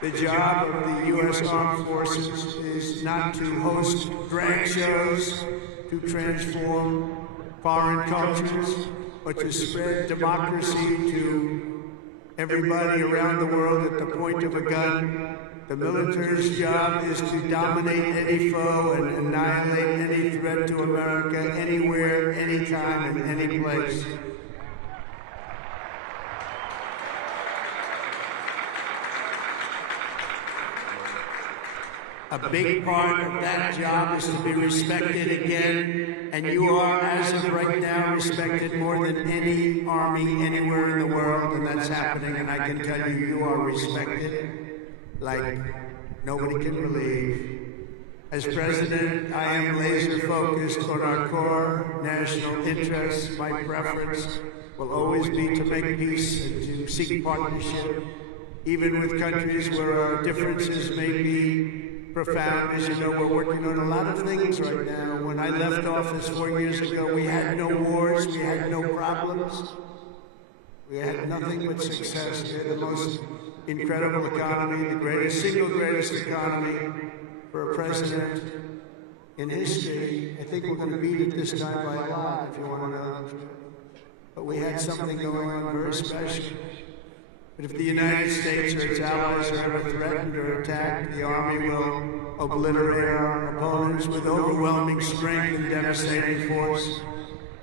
The job of the U.S. Armed Forces is not to host drag shows, to transform foreign cultures, but to spread democracy to everybody around the world at the point of a gun. The military's job is to dominate any foe and annihilate any threat to America anywhere, anytime, and any place. A big part of that job is to be respected again, and you are, as of right now, respected more than any army anywhere in the world, and that's happening, and I can tell you, you are respected like nobody can believe. As president, I am laser focused on our core national interests. My preference will always be to make peace and to seek partnership, even with countries where our differences may be profound. As you know, we're working on a lot of things right now. When I left office 4 years ago, we had no wars, we had no problems. We had nothing but success. We had the most incredible economy, the single greatest economy for a president in history. I think we're going to beat it this time by a lot, if you want to know the truth. But we had something going on very special. But if the United States or its allies are ever threatened or attacked, the Army will obliterate our opponents with overwhelming strength and devastating force.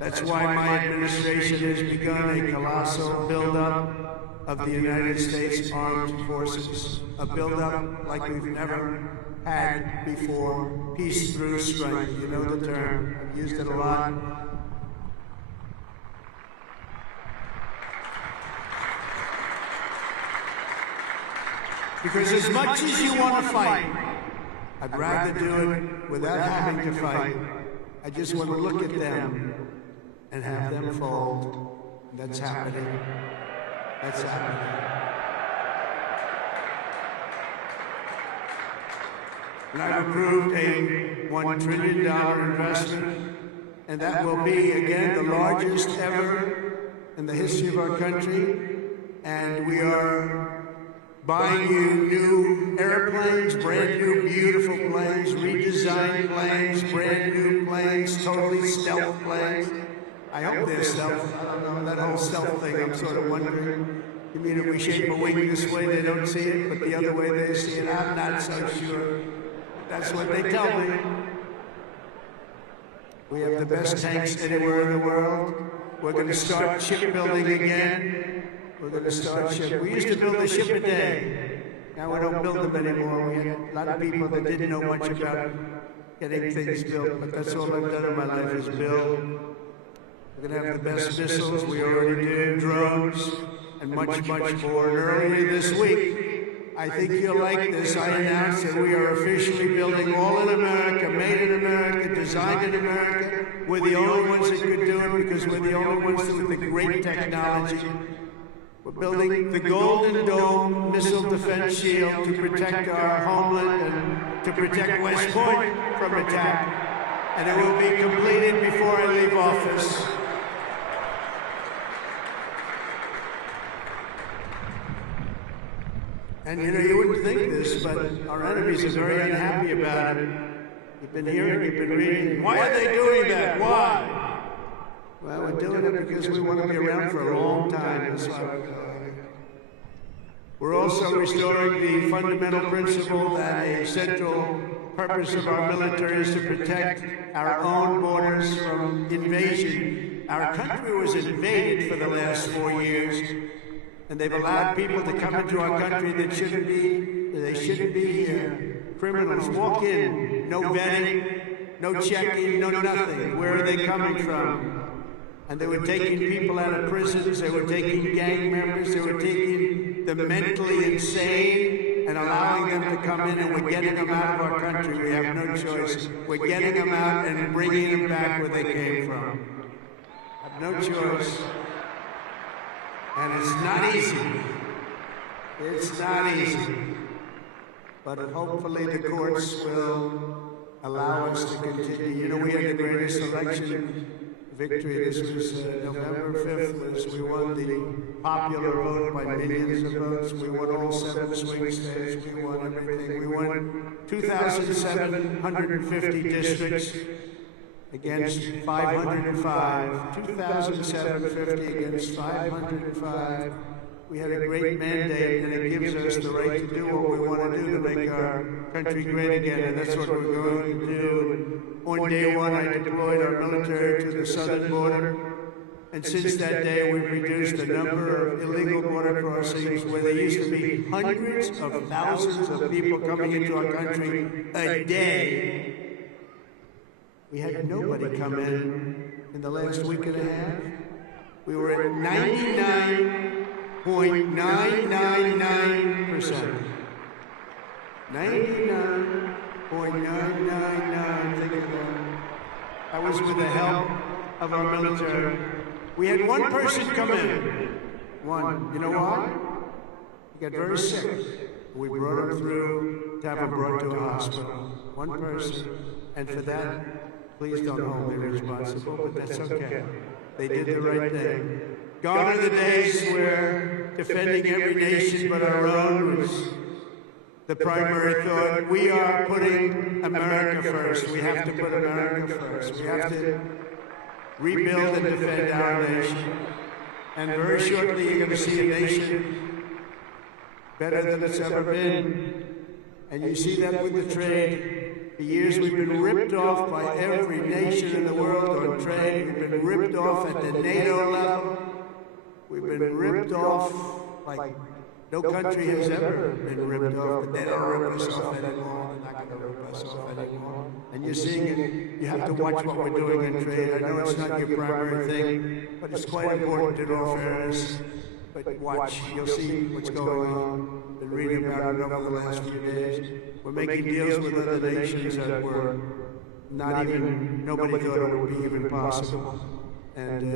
That's why my administration has begun a colossal buildup of the United States Armed Forces, a buildup like we've never had before. Peace through strength, you know the term. I've used it a lot. Because as much as you want to fight, I'd rather do it without having to fight. I just want to look at them and have them fold. That's happening. That's happening. And I've approved a $1 trillion investment, and that will be, again, the largest ever in the history of our country. And we are buying you new airplanes, brand new beautiful planes, redesigned planes, brand new planes, totally stealth planes. I hope they're stealth. I don't know, that whole stealth thing, I'm sort of wondering. You mean if we shape a wing this way, they don't see it, but the other way they see it? I'm not so sure. That's what they tell me. We have the best tanks anywhere in the world. We're going to start shipbuilding again. We're going to start ship. We used to build a ship a day. Now we don't build them anymore. We had a lot of people that didn't know much about getting things built, but that's all I've done in my life is build. We're going to have the best missiles. We already do, drones, and much, much more. And earlier this week, I think you'll like this, I announced that we are officially building all in America, made in America, designed in America. We're the only ones that could do it because we're the only ones with the great technology. We're building the Golden Dome missile defense shield to protect our homeland and to protect West Point from attack. And it will be completed before I leave office. And you know, you wouldn't think this, but our enemies are very unhappy about it. You've been hearing, you've been reading. Why are they doing that? Why? Well, we're doing it because we want to be around for a long time. That's why we're doing it. We're also restoring the fundamental principle that a central purpose of our military is to protect our own borders from invasion. Our country was invaded for the last 4 years. And they've allowed people to come into our country that shouldn't be here. Criminals walk in, no vetting, no checking, no nothing. Where are they coming from? And they were taking people out of prisons, they were taking gang members, they were taking the mentally insane and allowing them to come in, and we're getting them out of our country. We have no choice. We're getting them out and bringing them back where they came from. Have no choice. And it's not easy. It's not easy. But hopefully the courts will allow us to continue. You know, we had the greatest election victory. This was November 5th. We won the popular vote by millions of votes. We won all 7 swing states. We won everything. We won 2,750 districts against 505, 2,750 against 505. We had a great mandate, and it gives us the right to do what we want to do to make our country great again, and that's what we're going to do. And on day one, I deployed our military to the southern border, and since that day, we've reduced the number of illegal border crossings where there used to be hundreds of thousands of people coming into our country a day. We had nobody come in the last week and a half. We were at 99.999%. 99.999. Think of that. That was with the help of our military. We had one person come in. One. You know why? He got very sick. We brought him through to have him brought to a hospital. One person. And for that, please don't hold me responsible, but that's okay. They did the right thing. Gone are the days where defending every nation but our own was the primary thought. We are putting America first. We have to put America first. We have to rebuild and defend our nation. And very shortly you're going to see a nation better than it's ever been. And you see that with the trade. For years we've been ripped off by every nation in the world on trade. We've been ripped off at the NATO level. We've been ripped off like no country has ever been ripped off, but they don't rip us off anymore. They're not going to rip us off anymore. And you're seeing it. You have to watch what we're doing in trade. I know it's not your primary thing, but it's quite important in all fairness. But watch, you'll see what's going on. Been reading about it over the last few days. We're making deals with other nations that were nobody thought it would be even possible. And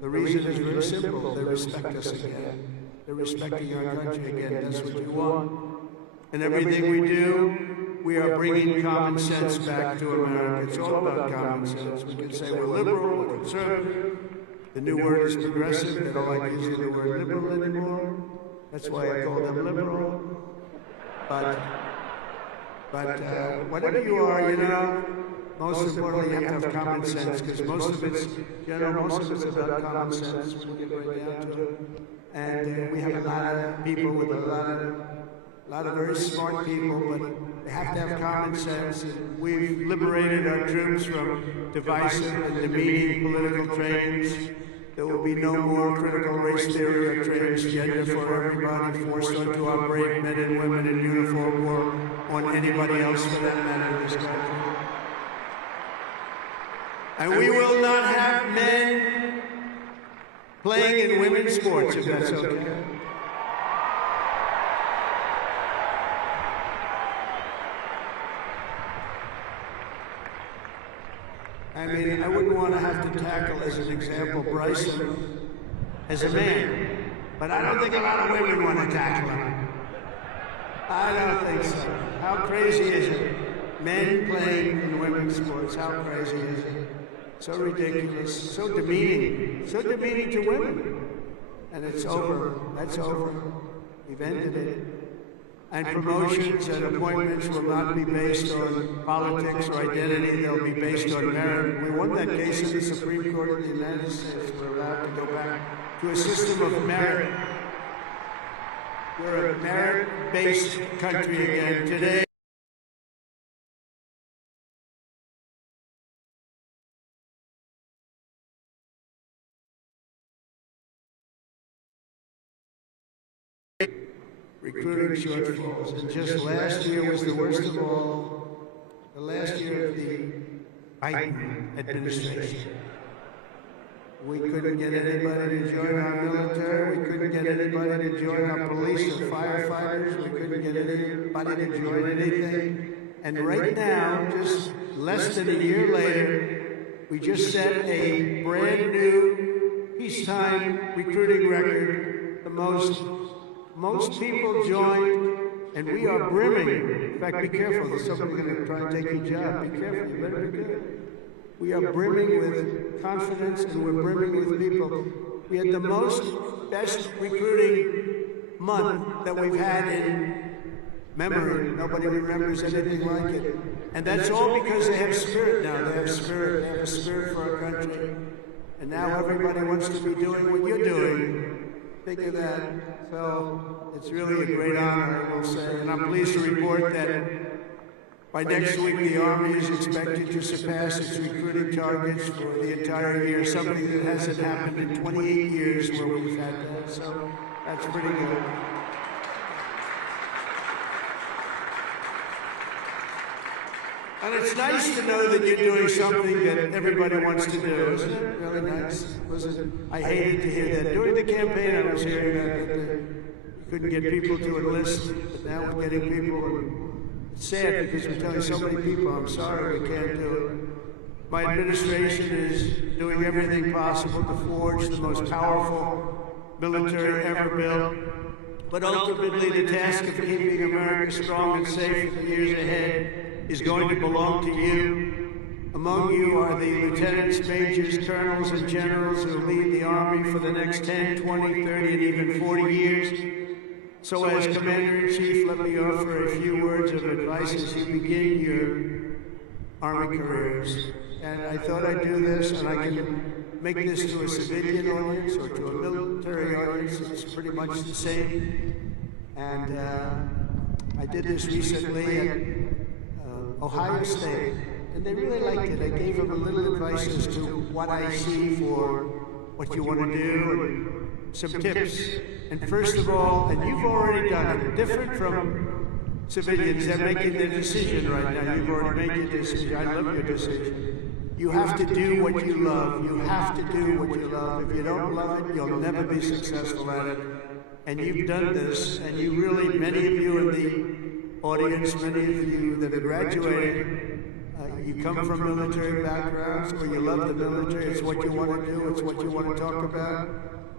the reason is very simple. They respect us again. They're respecting our country again. That's what we want. And everything we do, we are bringing common sense back to America. It's all about common sense. We can say we're liberal, we're conservative. The new word is progressive. They don't like using the word liberal anymore. That's why I call them liberal. But whatever you are, you know, most importantly, you have to have common sense, because most of it's about common sense when you get right down to it. And we have a lot of people with a lot of very smart people, but they have to have common sense. And we've liberated our troops from divisive and demeaning political trains. There will be no more critical race theory or transgender for everybody forced onto our brave men and women in uniform or on anybody else for that matter in this country. And we will not have men playing in women's sports, if that's okay. I mean, I wouldn't want to have to tackle, as an example, Bryson as a man. But I don't think a lot of women want to tackle him. I don't think so. How crazy is it? Men playing in women's sports, how crazy is it? So ridiculous, so demeaning to women. And it's over. That's over. We've ended it. And promotions and appointments will not be based on politics or identity. They'll be based on merit. We won that case in the Supreme Court of the United States. We're allowed to go back to a system of merit. We're a merit-based country again today. Recruiting shortfalls, and just last year was the worst of all, the last year of the Biden administration. We couldn't get anybody to join our military, we couldn't get anybody to join our police or firefighters, we couldn't get anybody to join anything. And right now, just less than a year later, we just set a brand new peacetime recruiting record, the most people joined, and we are brimming. In fact, be careful. There's somebody going to try and take your job. Be careful. You better be good. We are brimming with confidence, and we're brimming with people. We had the best recruiting month that we've had in memory. Nobody remembers anything like it. And that's all because they have spirit now. They have spirit. They have a spirit for our country. And now everybody wants to be doing what you're doing. Think of that. So it's really a great honor, I will say. And I'm pleased to report that by next week, the Army is expected to surpass its recruiting targets for the entire year, something that hasn't happened in 28 years where we've had that. So that's pretty good. And it's nice to know that you're doing something that everybody wants to do, isn't it? Really nice. I hated to hear that. During the campaign, I was hearing that you couldn't get people to enlist, but now we're getting people. And it's sad because we're telling so many people, I'm sorry, we can't do it. My administration is doing everything possible to forge the most powerful military ever built. But ultimately, the task of keeping America strong and safe in the years ahead is going to belong to you. Among you are the lieutenants, majors, colonels, and generals who lead the Army for the next 10, 20, 30, and even 40 years. So as Commander-in-Chief, let me offer a few words of advice as you begin your Army careers. And I thought I'd do this, and I can make this to a civilian audience or to a military audience. It's pretty much the same. And I did this recently at Ohio State, and they really liked it. I gave them a little advice as to what I see for what you want to do, and some tips. And first of all, and you've already done it, different from civilians, they're making their decision right now. You've already made your decision. I love your decision. You have to do what you love. You have to do what you love. If you don't love it, you'll never be successful at it. And you've done this, and you really, many of you in the audience, many of you that are graduating, you come from military backgrounds, or you love the military, it's what you want to do, it's what you want to talk about.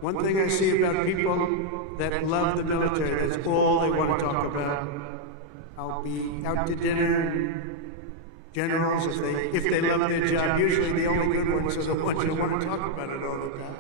One thing I see about people that love the military, that's all they want to talk about. I'll be out to dinner, generals, if they love their job, usually the only good ones are the ones who want to talk about it all the time.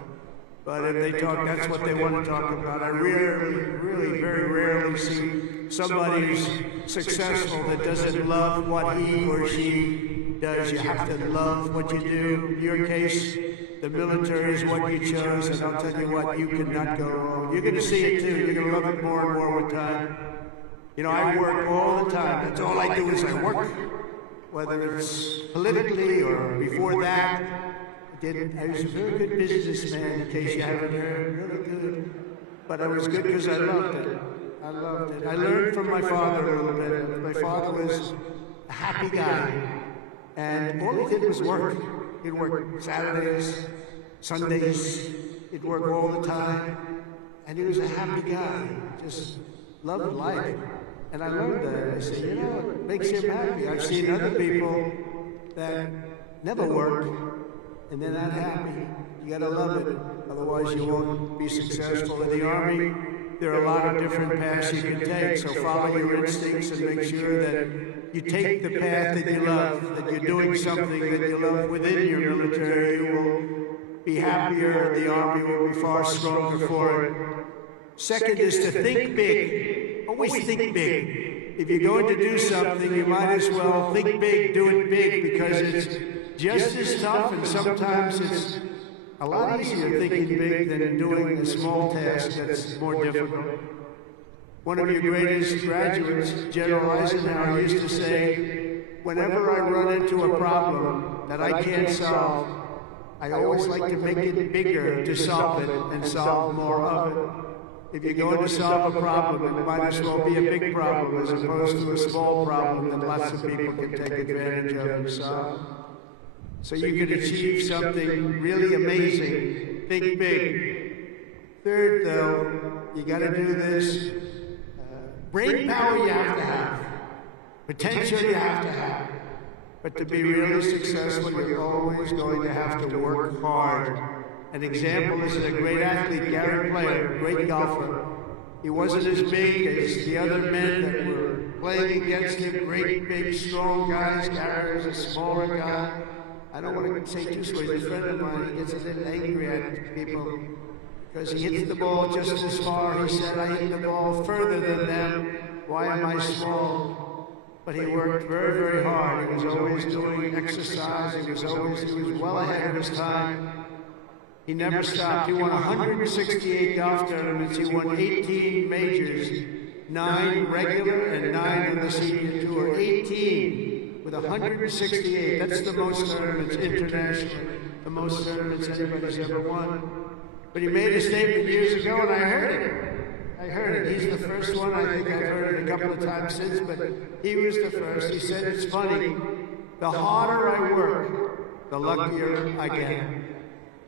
But if they talk, that's what they want to talk about. I really, very rarely see somebody who's successful that doesn't love what he or she does. You have to love what you do. In your case, the military is what you chose, and I'll tell you what, you cannot go wrong. You're going to see it too. You're going to love it more and more with time. You know, I work all the time. That's all I do is I work. Whether it's politically or before that, I was a very good businessman, in case you haven't heard, really good. But I was good because I loved it. I loved it. I learned from my father a little bit. My father was a happy guy, and all he did was work. He'd work Saturdays, Sundays, he'd work all the time, and he was a happy guy, just loved life. And I learned that. I said, you know, it makes him happy. I've seen other people that never work, and they're not happy. You gotta love it, otherwise you won't be successful. In the Army, there are a lot of different paths you can take, so follow your instincts and make sure that you take the path that you love, that you're doing something that you love within your military. You will be happier, the Army will be far stronger for it. Second is to think big. always think big. If you're going to do something, you might as well think big, do it big, because it's just as tough, and sometimes it's a lot easier thinking big than doing a small task that's more difficult. One of your greatest graduates, General Eisenhower, used to say, whenever I run into a problem that I can't solve, I always like to make it bigger to solve it and solve more of it. If you're going to solve a problem, it might as well be a big problem as opposed to a small problem that lots of people can take advantage of and solve. So you can achieve something really amazing. Think big. Third, though, you got to do this. Brain power you have to have. Potential you have to have. But to be really successful, you're always going to have to work hard. An example is a great athlete, Gary Player, great golfer. He wasn't as big as the other men that were playing against him, great, big, strong guys. Gary was a smaller guy. I don't want to say too sweet. He's a friend of mine. He gets a little angry at people because he hits the ball just as far. He said, I hit the ball further than them. Why am I small? But he worked very, very hard. He was always doing exercise. He was well ahead of his time. He never stopped. He won 168 golf tournaments. He won 18 majors, 9 regular and 9 on the senior tour. 18 with 168. That's the most tournaments internationally, the most tournaments anybody's ever won. But he made a statement years ago, and I heard it. He's the first one. I think I've heard it a couple of times since, but he was the first. He said, it's funny, the harder I work, the luckier I get.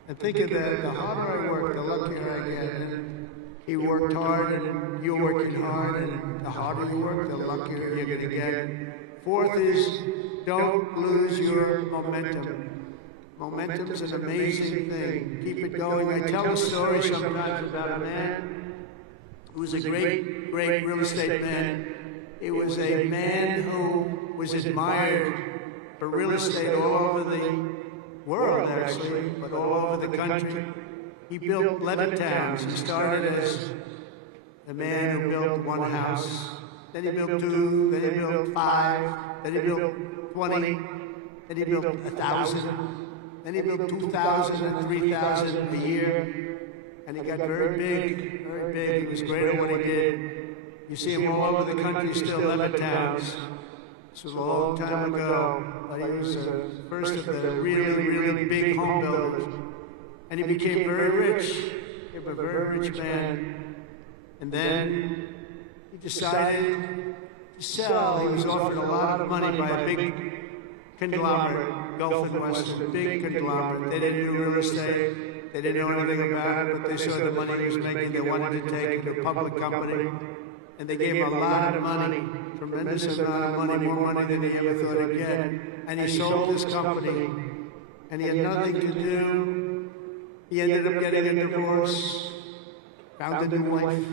And think of that, the harder I work, the luckier I get. And he worked hard, and you're working hard, and the harder you work, the luckier you're going to get. Fourth is, don't lose your momentum. Momentum's an amazing thing. Keep it going. I tell a story sometimes about a man who was a great, great real estate man. It was a man who was admired for real estate all over the world, actually, but all over the country. He built 11 towns. He started as a man who built one house, then he built 2, then he built 5, then he built 20, then he built 1,000, then he built 2,000 and 3,000 a year, and he got very big, very big. He was great at what he did. You see him all over the country, still 11 towns. This was a long time ago, but he was the first of the really, really big home builders. And he became very rich. He was a very rich man. And then he decided to sell. He was offered a lot of money by a big conglomerate, Gulf and Western, a big conglomerate. They didn't do real estate. They didn't know anything about it, but they saw the money he was making. They wanted to take it to a public company. And they gave him a lot of money, tremendous amount of money, more money than he ever thought he'd get. And he sold his company, and he had nothing to do. He ended up getting a divorce, found a new wife.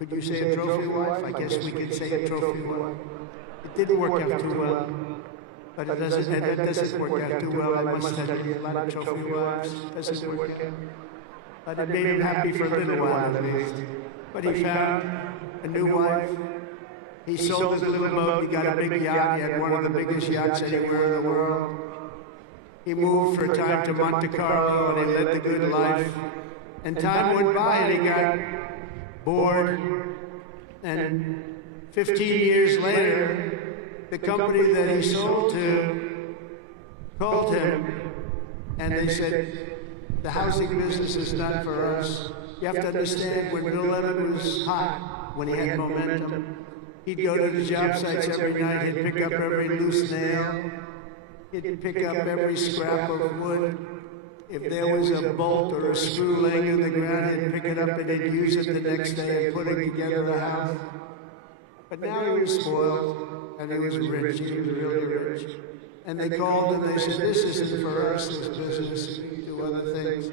Could you say a trophy wife? I guess we could say a trophy wife. It didn't work out too well, but it doesn't work out too well. I must tell you, a lot of trophy wives doesn't work out. But it made him happy for a little while at least. But he found a new wife. He sold his little boat. He got a big yacht. He had one of the biggest yachts anywhere in the world. He moved for a time to Monte Carlo, and he led the good life. And time went by, and he got bored. And 15 years later, the company that he sold to called him, and they said, the housing business is not for us. You have to understand, when Bill Leonard was hot, when he had momentum, he'd go to the job sites every night. He'd pick up every loose nail. He'd pick up every scrap of wood. If there was a bolt or a screw laying in the ground, he'd pick it up and he'd use it the next day and put it together the house. But now he was spoiled, and he was rich. He was really rich. And they called and they said, this isn't for us, this business. We do other things.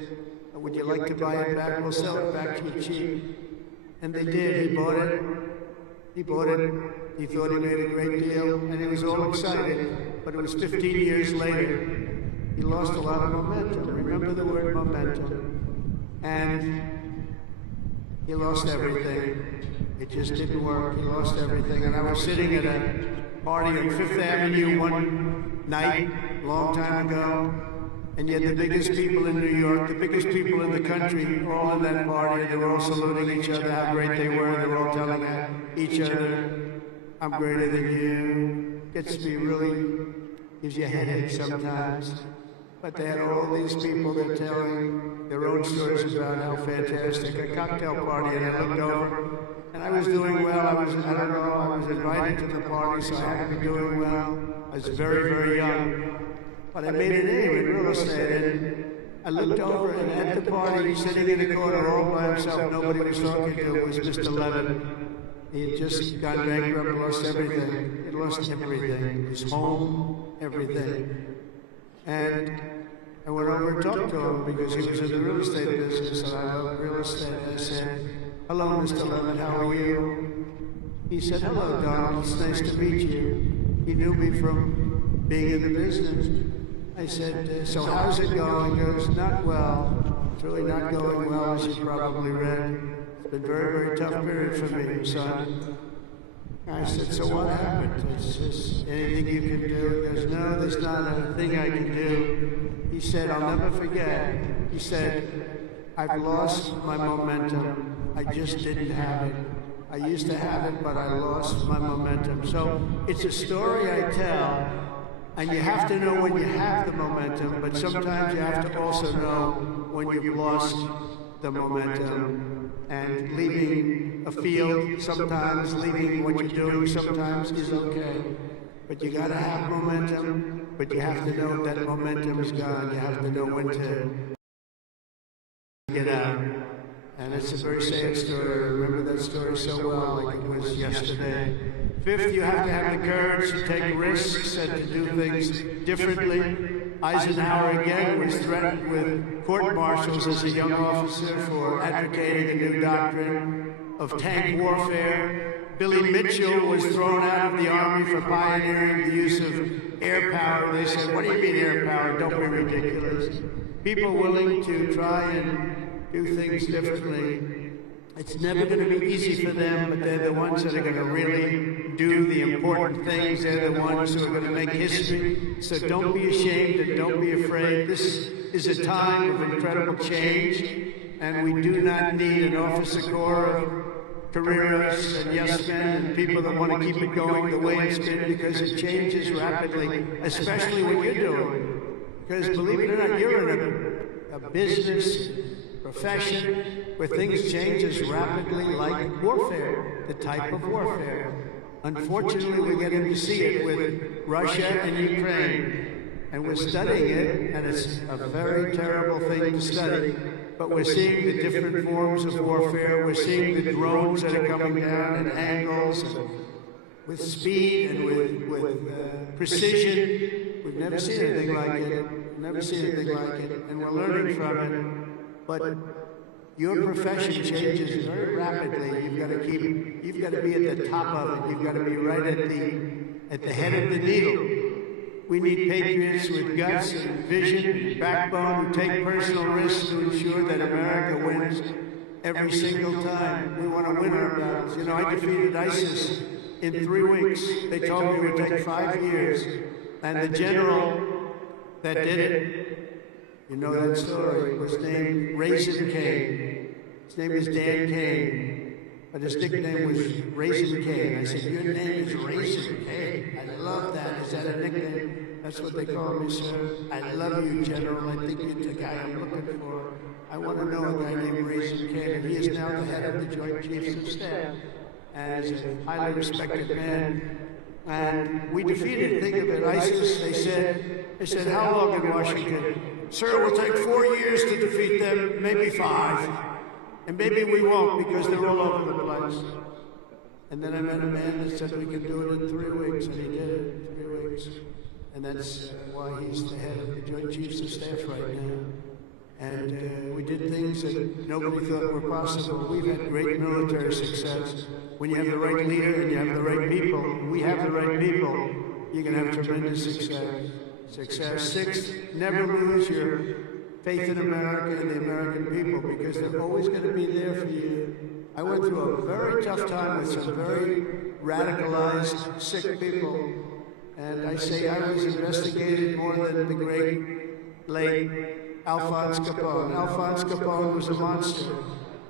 Would you like to buy it back? We'll sell it back to you cheap. And they did. He bought it. He bought it. He thought he made a great deal, and he was all excited. But it was 15 years later. He lost a lot of momentum. Remember the word momentum. And he lost everything. It just didn't work. He lost everything. And I was sitting at a party on Fifth Avenue one night, a long time ago, and yet the biggest people in New York, the biggest people in the country, were all in that party. They were all saluting each other, how great they were. They were all telling each other, I'm greater than you. Gets me really, gives you a headache sometimes. But they had all these people that are telling their own stories about how fantastic a cocktail party. And I looked over, and I was doing well. I was invited to the party, so I had to be doing well. I was very, very young. But I made a name in real estate, and I looked over, and at the party, sitting in the corner all by himself, nobody was talking to, was Mr. Levin. He had just gone bankrupt, lost everything. He lost everything. His home, everything. And I went over and talked to him because he was in the real estate business, and I love real estate. I said, hello, Mr. Levin, how are you? He said, hello, Donald, it's nice to meet you. He knew me from being in the business. I said, so how's it going? He goes, not well. It's really not going well, as you probably read. It's been a very, very tough period for me, son. I said, so what happened? It's just anything you can do? He goes, no, there's not a thing I can do. He said, I'll never forget. He said, I've lost my momentum. I just didn't have it. I used to have it, but I lost my momentum. So it's a story I tell, and you have to know when you have the momentum, but sometimes you have to also know when you've lost the momentum. And leaving a field sometimes, leaving what you're doing sometimes is okay. But you gotta have momentum, but you have to know that momentum is gone. You have to know when to get out. And it's a very sad story. I remember that story so well, like it was yesterday. Fifth, you have to have the courage to take risks and to do things differently. Eisenhower again was threatened with court-martials as a young officer for advocating a new doctrine of tank warfare. Billy Mitchell was thrown out of the Army for pioneering the use of air power. They said, what do you mean air power? Don't be ridiculous. People willing to try and do things differently. It's never going to be easy for them, but they're the ones that are going to really do the important things. They're the ones who are going to make history. So don't be ashamed and don't be afraid. This is a time of incredible change, and we do not need an officer corps of careerists and yes men and people that want to keep it going the way it's been, because it changes rapidly, especially what you're doing. Because believe it or not, you're in a business profession where things change as rapidly like warfare, the type of warfare. Unfortunately, we're getting to see it with Russia and Ukraine, and we're studying it, and it's a very terrible thing to study. But we're seeing the different forms of warfare. We're seeing the drones that are coming down at angles, and with speed and with precision. We've never seen anything like it. Never seen anything like it, and we're learning from it. But your profession changes very rapidly. You've got to be at the top of it. You've got to be right at the head of the needle. We need patriots with guts and vision and backbone who take personal risks to ensure that America wins every single time. We want to win our battles. You know, I defeated ISIS in 3 weeks. They told me it would take 5 years. And the general that did it, you know that story, was named Raisin Cane. His name is Dan Cane, but his nickname was Raisin Cane. I said, your name is Raisin Cane. I love that. Is that a nickname? That's what they call me, sir. I love you, General. I think you're the guy I'm looking for. I want to know a guy named Raisin Cane, and he is now the head of the Joint Chiefs of Staff, and is a highly respected man. And we defeated, think of it, ISIS. They said, how long in Washington? Sir, it will take 4 years to defeat them, maybe 5. And maybe we won't, because they're all over the place. And then I met a man that said we could do it in 3 weeks, and he did it in 3 weeks. And that's why he's the head of the Joint Chiefs of Staff right now. And we did things that nobody thought were possible. We've had great military success. When you have the right leader and you have the right people, we have the right people, you can have tremendous success. Sixth, never lose your faith in America and the American people, because they're always going to be there for you. I went through a very tough time with some very radicalized, sick people. And I say I was investigated more than the great, late Alphonse Capone. Alphonse Capone was a monster.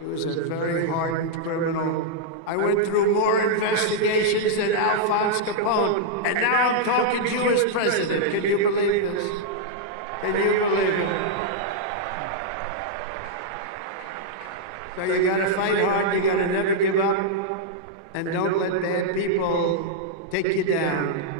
He was a very hardened criminal. I went through more investigations than Alphonse Capone, and now I'm talking to you as president. Can you believe this? Can you believe it? So you gotta fight hard, you gotta never give up, and don't let bad people take you down.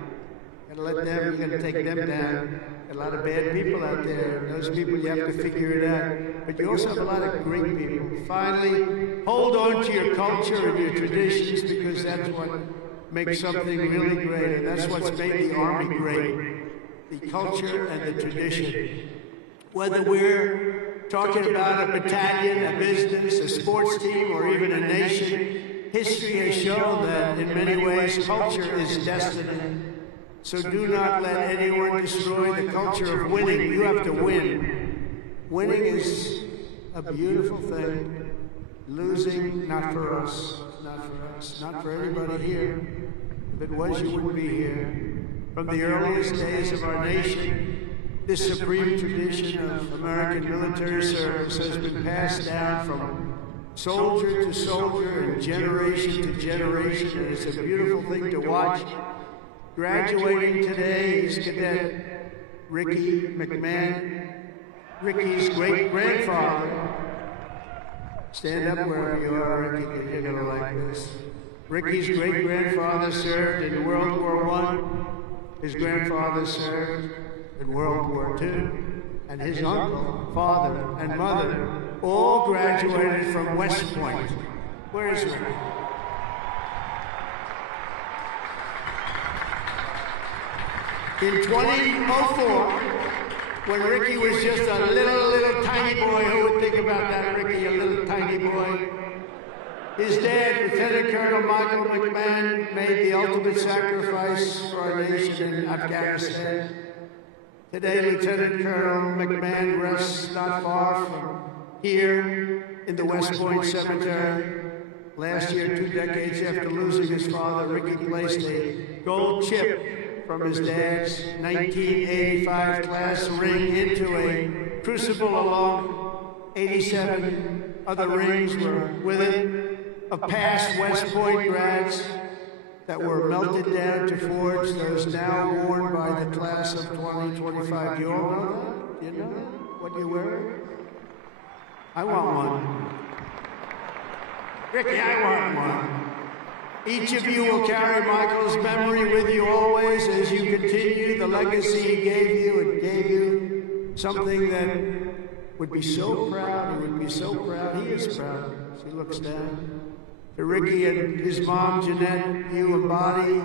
You gotta take them down. A lot of bad people out there, and those people you have to figure it out. But you also have a lot of great people. Finally, hold on to your culture and your traditions, because that's what makes something really great, and that's what's made the Army great. The culture and the tradition. Whether we're talking about a battalion, a business, a sports team, or even a nation, history has shown that in many ways culture is destiny. So do not let anyone destroy the culture of winning. You have to win. Winning is a beautiful thing. Losing, not for us. Not for us. Not for anybody here. If it was, you wouldn't be here. From the earliest days of our nation, this supreme tradition of American military service has been passed down from soldier to soldier and generation to generation, and it's a beautiful thing to watch. Graduating today is Cadet Ricky McMahon, Ricky's great-grandfather. Stand up wherever you are, Ricky, if you're going to like this. Ricky's great-grandfather served in World War I. His grandfather served in World War II. And his uncle, father, and mother all graduated from West Point. Where is Ricky? In 2004, when Ricky was just a little tiny boy, who would think about that, Ricky, a little tiny boy? His dad, Lieutenant Colonel Michael McMahon, made the ultimate sacrifice for our nation in Afghanistan. Today, Lieutenant Colonel McMahon rests not far from here in the West Point Cemetery. Last year, 2 decades after losing his father, Ricky placed a gold chip from his dad's 1985 class ring into a crucible along 87 other rings were with it of past West Point grads that were melted down to forge those now worn by the class of 2025. Do you all know that? Do you know that? What you wear? I want one. Ricky, I want one. Each of you will carry Michael's memory with you always as you continue the legacy he gave you, and gave you something that would be so proud. He would be so proud. He is proud. She looks down. To Ricky and his mom, Jeanette, you embody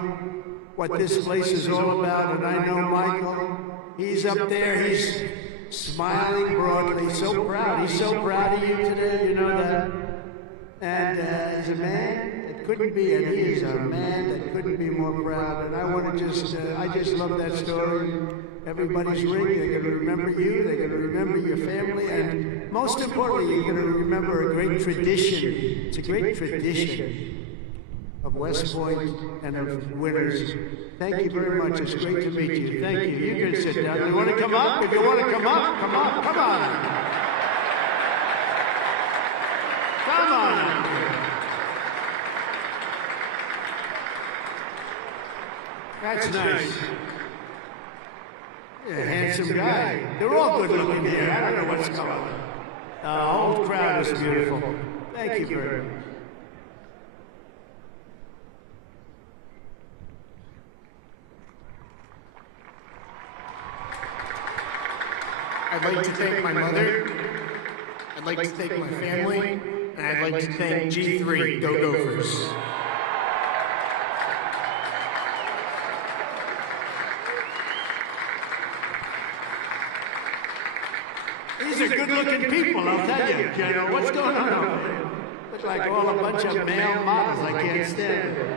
what this place is all about, and I know Michael, he's up there, he's smiling broadly, so proud. He's so proud of you today, you know that. And he's a man that couldn't be, and he is a man that couldn't be more proud. And I want to just, I just love that story. Everybody's ring, they're going to remember you, they're going to remember your family, and most importantly, you're going to remember a great tradition. It's a great tradition of West Point and of winners. Thank you very much. It's great to meet you. Thank you. You can sit down. You want to come up? If you want to come up, come on, come on. Come on. That's nice. Yeah, handsome guy. They're all good looking here. I don't know what's going on. The whole crowd is beautiful. Thank you very much. I'd like to thank my mother. I'd like to thank my family. And I'd like to thank G3, Go Gophers. These are good-looking people, I'll tell you, General. What's going on over there? Look like all a bunch of male models. I can't stand it.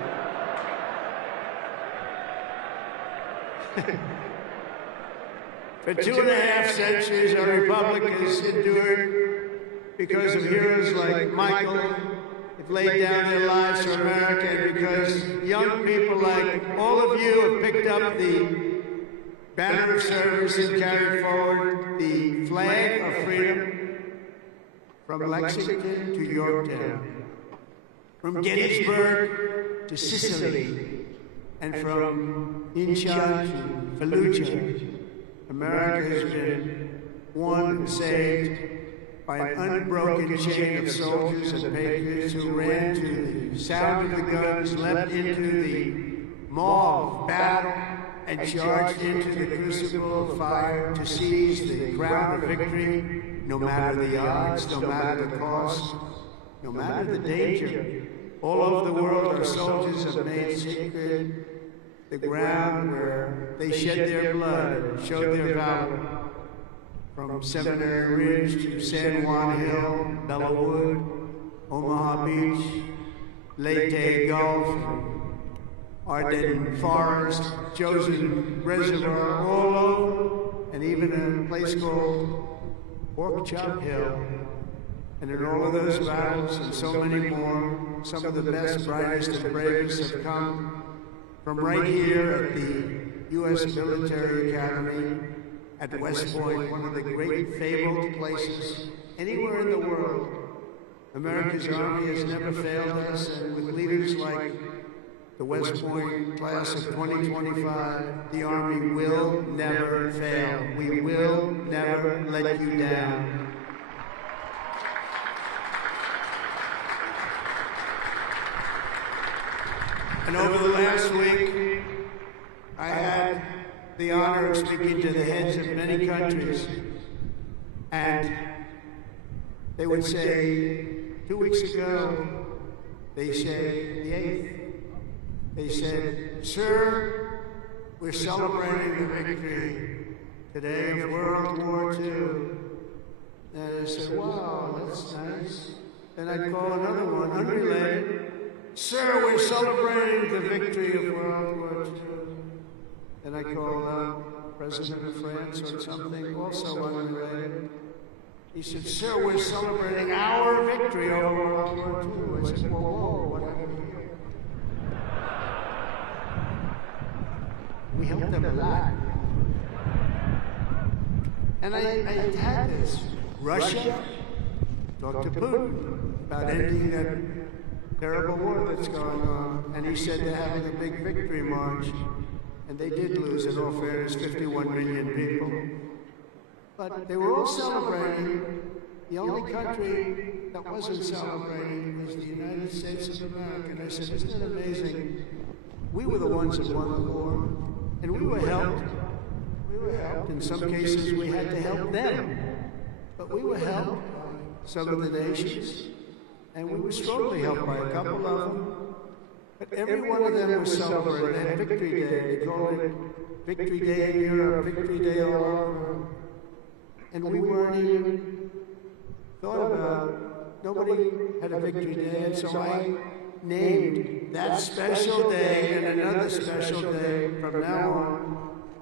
For 2.5 centuries, our republic has endured because of heroes like Michael have laid down their lives for America, and because young people like all of you have picked up the banner of service and carried forward the flag of freedom from Lexington to Yorktown, from Gettysburg to Sicily, and from Incheon to Fallujah. America has been won and saved by an unbroken chain of soldiers and patriots who ran to the sound of the guns, leapt into the maw of battle, and charged into the crucible of fire to seize the crown of victory, no matter the odds, no matter the cost, no matter the danger. All over the world, our soldiers have made sacred the ground where they shed their blood and showed their valor. From Seminary Ridge to San Juan Hill, Bellawood, Omaha Beach, Leyte Gulf, Ardennes Forest, Chosen Reservoir, all over, and even a place called Pork Chop Hill. And in all of those battles and so many more, some of the best, brightest, and bravest have come from right here at the U.S. Military Academy at West Point, one of the great fabled places anywhere in the world. America's Army has never failed us, and with leaders like the West Point class of 2025, the Army will never fail. We will never let you down. And over the last week, I had the honor of speaking to the heads of many countries, and they would say, 2 weeks ago, they said, the 8th, they said, "Sir, we're celebrating the victory today of World War II." And I said, "Wow, that's nice." Then I'd call another one, unrelated. "Sir, we're celebrating the victory of World War II." Then I called out President of France or something, also unrelated. He said, "Sir, we're celebrating our victory over World War II." I said, "Whoa, what happened here?" We helped them a lot. And I had this. Russia talked to Putin about ending that terrible war that's going on. And he said they're having a big victory march. And they did lose, in all fairness, 51 million people. But they were all celebrating. The only country that wasn't celebrating was the United States of America. And I said, "Isn't it amazing? We were the ones that won the war. And we were helped. We were helped. In some cases, we had to help them. But we were helped by some of the nations. And we were strongly helped by a couple of them. But every one of them was celebrating. They had Victory Day. They called it Victory Day in Europe, Victory Day all over. And we weren't even thought about. Nobody had a Victory Day. And so I named that special day and another special day from now on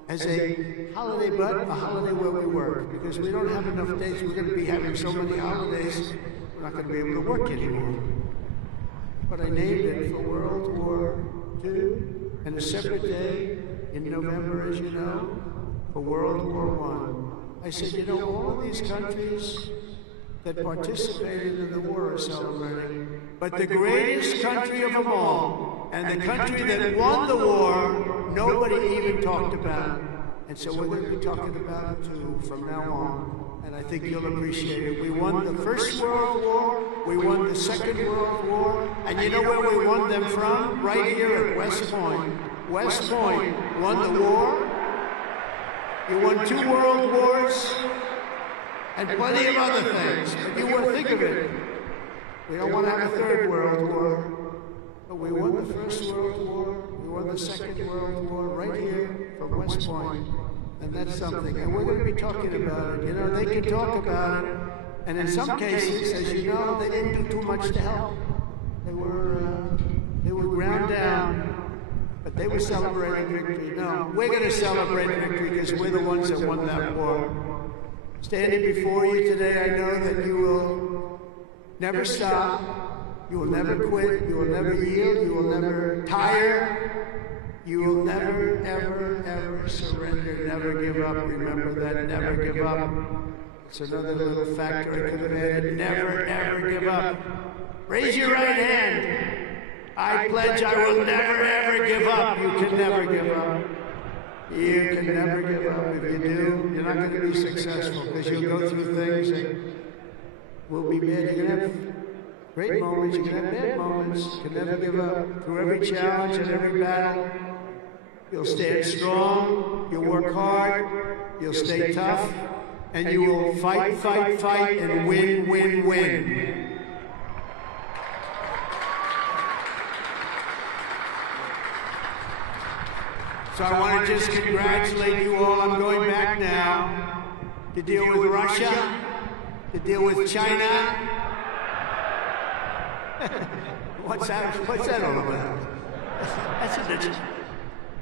as a holiday, but a holiday where we work. Because we don't have enough days. We're going to be having so many holidays, we're not going to be able to work anymore. But I named it for World War II, and a separate day in November, as you know, for World War I. I said, you know, all of these countries that participated in the war are celebrating, but the greatest country of them all, and the country that won the war, nobody even talked about. And so we're going to be talking about it too from now on. And I think you'll appreciate it. We won the First World War, we won the Second World War, and you know where we won them from? Right here at West Point. West Point won the war. You won 2 world wars, and plenty of other things. But you wouldn't think of it. We don't want to have a 3rd World War. But we won the First World War, we won the Second World War right here from West Point. And that's something. And we're going to be talking about it. You know, they can talk about it. And in some cases, as you know, they didn't do too much to help. They were ground down. But they were celebrating victory. No, we're going to celebrate victory because we're the ones that won that war. Standing before you today, I know that you will never stop. You will never quit. You will never yield. You will never tire. You will never, ever, ever surrender. Never give up. Remember that. Never give up. It's another little factor I could have added. Never, ever give up. Raise your right hand. I pledge I will never, ever give up. You can never give up. You can never give up. If you do, you're not going to be successful because you'll go through things that will be bad. You're going to have great moments. You're going to have bad moments. You can never give up. Through every challenge and every battle, you'll stand strong. You'll work hard. You'll stay tough. And you will fight, fight, fight, and win, win, win. So I want to just congratulate you all. I'm going back now to deal with Russia, to deal with China. What's that all about? That's a bitch.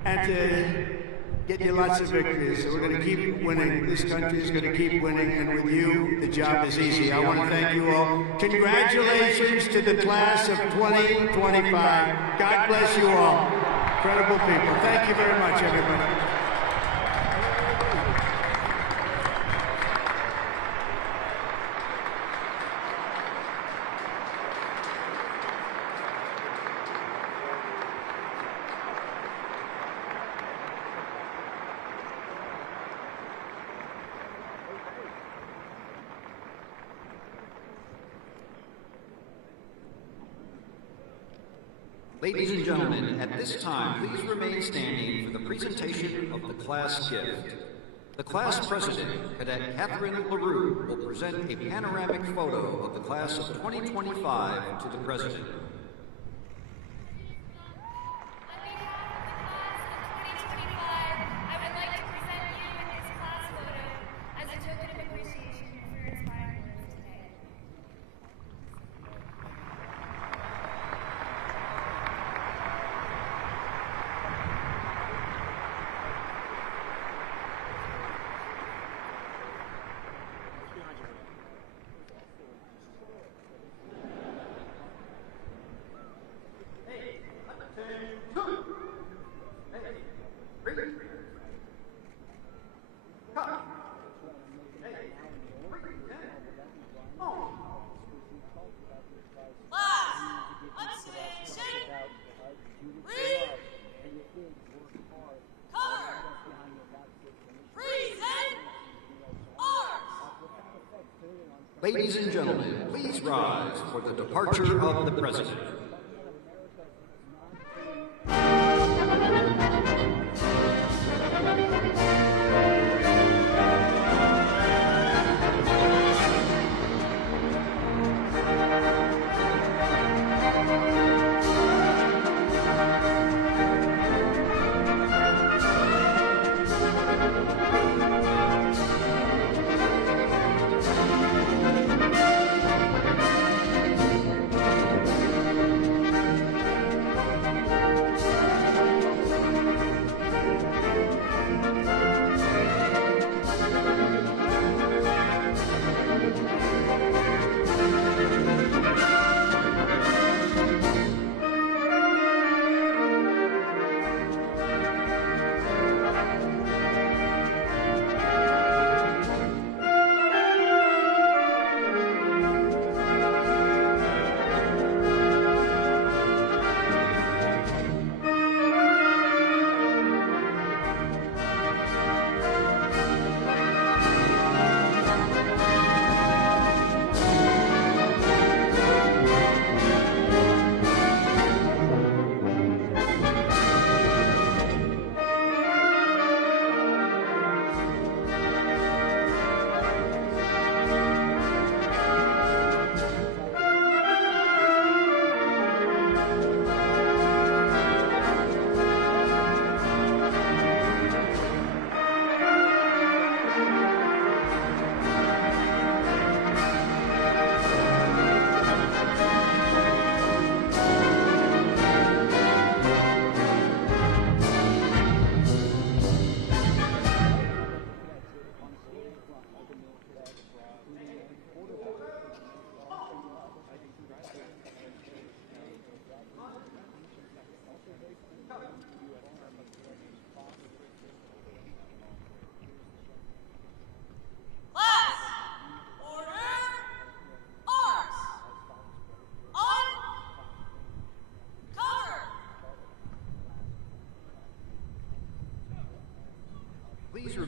And to get you lots of victories. So we're going to keep winning. This country is going to keep winning, and with you, the job is easy. I want to thank you all. Congratulations to the class of 2025. God bless you all. Incredible people. Thank you very much, everybody. Ladies and gentlemen, at this time, please remain standing for the presentation of the class gift. The class president, Cadet Catherine LaRue, will present a panoramic photo of the class of 2025 to the president. Ladies and gentlemen, please rise for the departure of the president.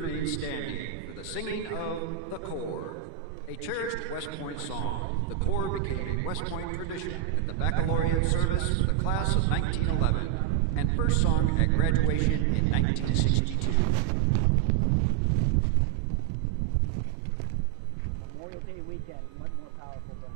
remain standing for the singing of the Corps. A cherished West Point song, the Corps became a West Point tradition at the baccalaureate service for the class of 1911 and first sung at graduation in 1962. Memorial Day weekend, much more powerful than.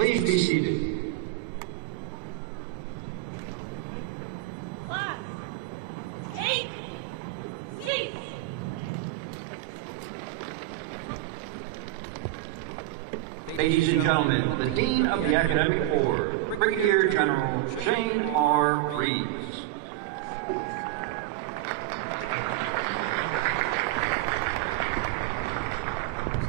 Please be seated. Class, take seats. Ladies and gentlemen, the Dean of the Academic Board, Brigadier General Shane R. Reeves.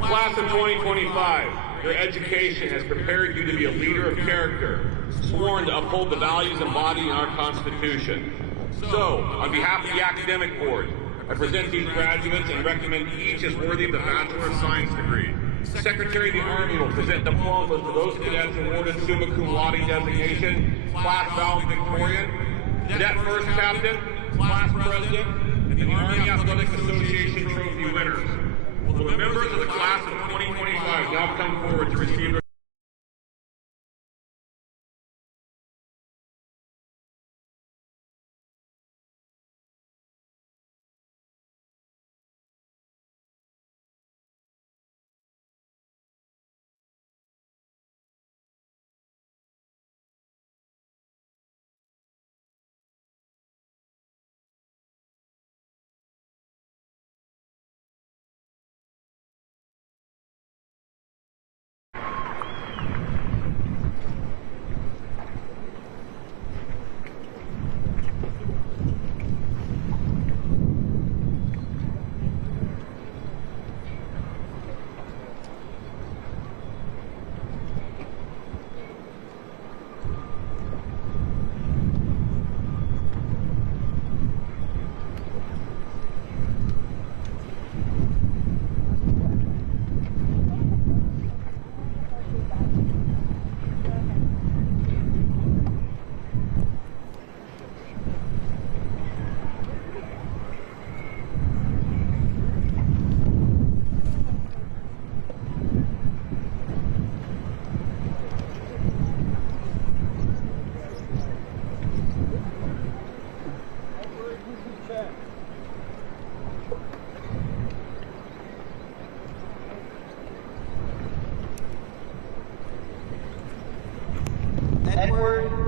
Class of 2025, your education has prepared you to be a leader of character, sworn to uphold the values embodied in our Constitution. So, on behalf of the Academic Board, I present these graduates and recommend each as worthy of the Bachelor of Science degree. Secretary of the Army will present diplomas to those cadets awarded summa cum laude designation, class valedictorian, cadet first captain, class president, and the Army Athletic Association trophy winners. Will the members of the class of 2025 now come forward to receive their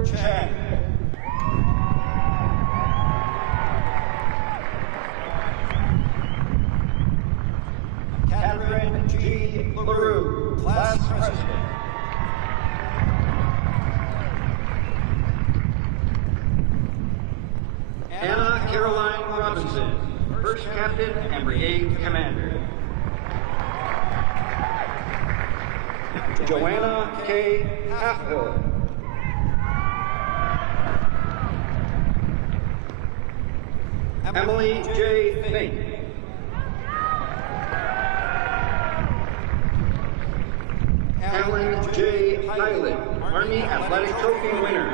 Chen. Catherine G. LaRue, Class President. Anna Caroline Robinson, First Captain and Brigade Commander. Joanna K. Halfhill. Emily J. Fink. Alan J. Hyland, Army Athletic Trophy winner.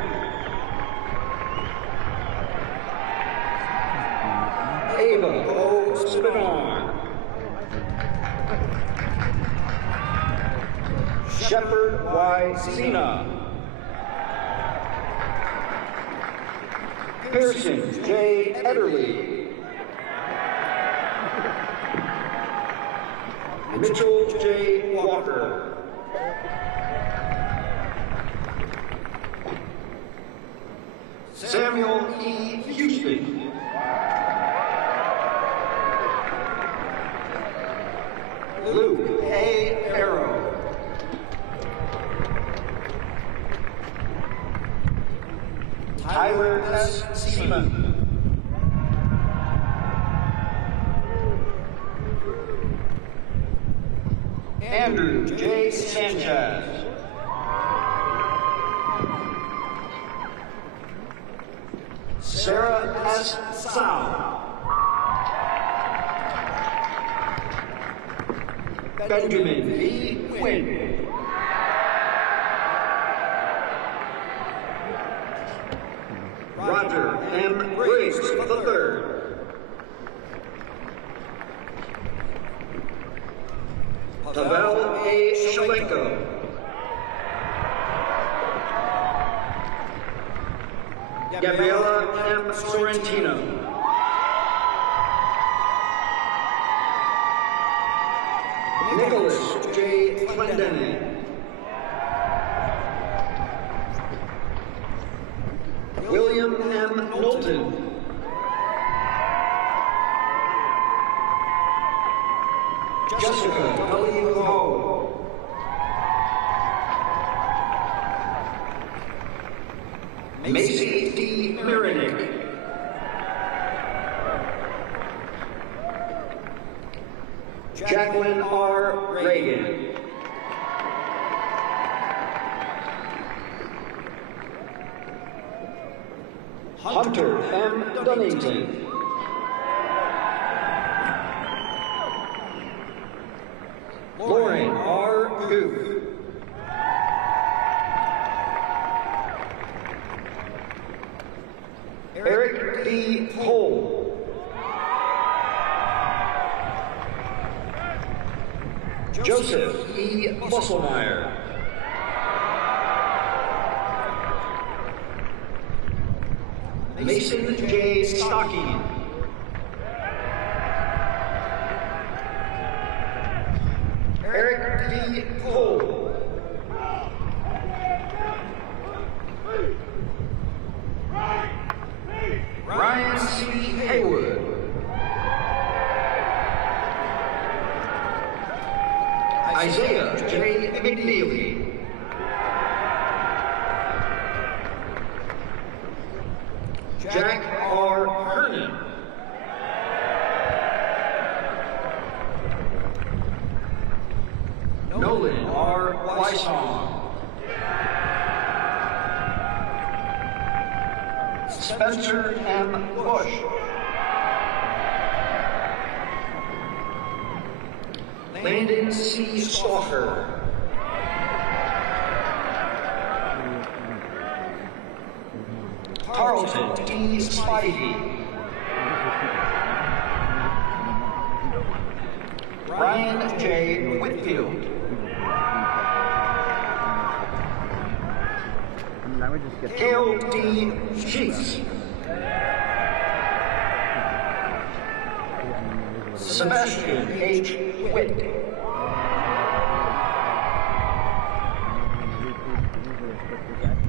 Ava O. Spinar. Shepard Y. Sina. Pearson J. Ederly. Mitchell J. Walker. Samuel E. Houston. Luke A. Farrow. Tyler S. Seaman. Andrew J. Sanchez. Sarah S. Sao. Benjamin V. Quinn. Roger M. Briggs III. Pavel A. Shalenko. Gabriela M. Sorrentino. Nicholas J. Clendenin. William M. Knowlton. Jessica W. Ho. Macy D. Marinick. Jacqueline R. Reagan. Hunter M. Dunnington. Lauren R. Goof. Eric D. Cole. Joseph E. Musselmeyer. Mason J. Stocking. Eric D. Cole. Ryan C. Haywood. Isaiah J. McNeely. Jack R. Hernan. Nolan R. Weishong. Spencer M. Bush. Landon C. Stalker. Carlton D. Spivey. Ryan J. Whitfield. Cale D. Sheets. Sebastian H. Witt.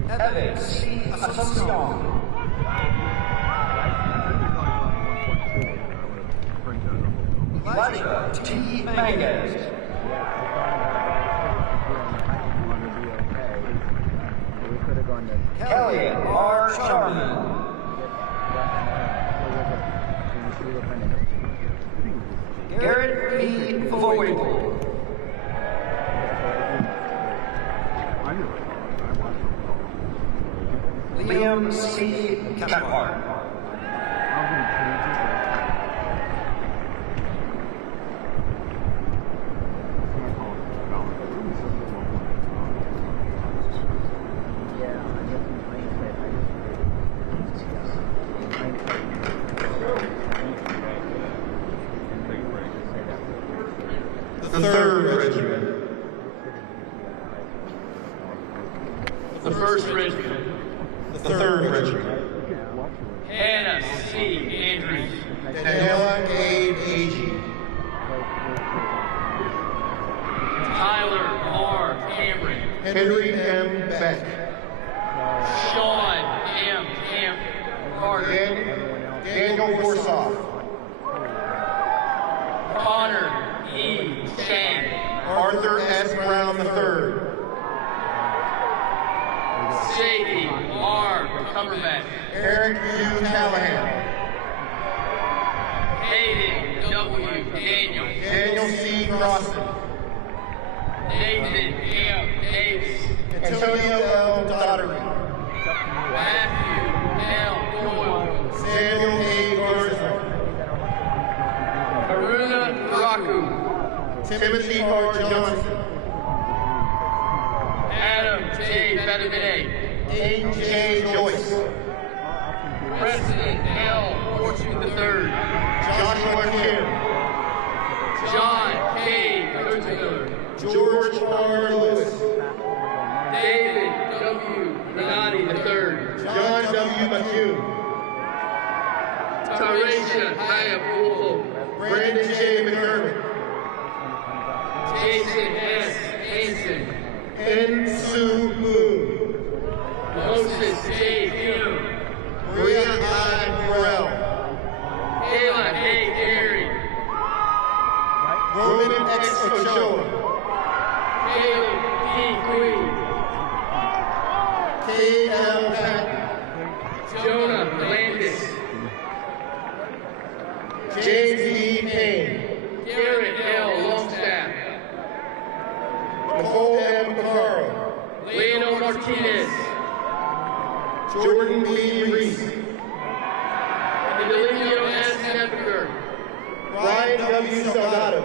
Evan C. Asuncion. Elijah T. Mangas. Kelly R. Sharman. Garrett B. Voigel. Liam C. Caphart. The 3rd Regiment. The 1st Regiment. The 3rd Regiment. Hannah C. Andrews. Daniela A. Agee. Tyler R. Cameron. Henry M. Beck. Sean M. Carter. Daniel Borsoff. Connor E. Chang. Arthur S. Brown III. Sadie R. Cumberbatch. Eric U. Callahan. Hayden W. Daniel. Daniel C. Croston. Nathan M. Davis. Antonio L. Daughtery. Matthew L. Doyle. Samuel A. Garza. Haruna Raku. Timothy R. Johnson. Adam J. Benavide. A.J. Joyce. Preston L. Fortune III. Joshua Kim. John K. Coachmiller. George R. Lewis. David W. Renati III. John W. McHugh. Tarisha Hayabulu. Brandon J. McDermott. Jason S. Hanson. N. Sue Moon. Moses J. Kim. Maria I. Morrell. Kayla A. Carey. Roman X. Ochoa. Caleb P. Queen. K. L. Patton. Jonah Landis. James E. Payne. Garrett L. Longstaff. Nicole M. Picaro. Leonel Martinez. Jordan B. Reese. Emilio S. Nebeker. Ryan W. Salgado.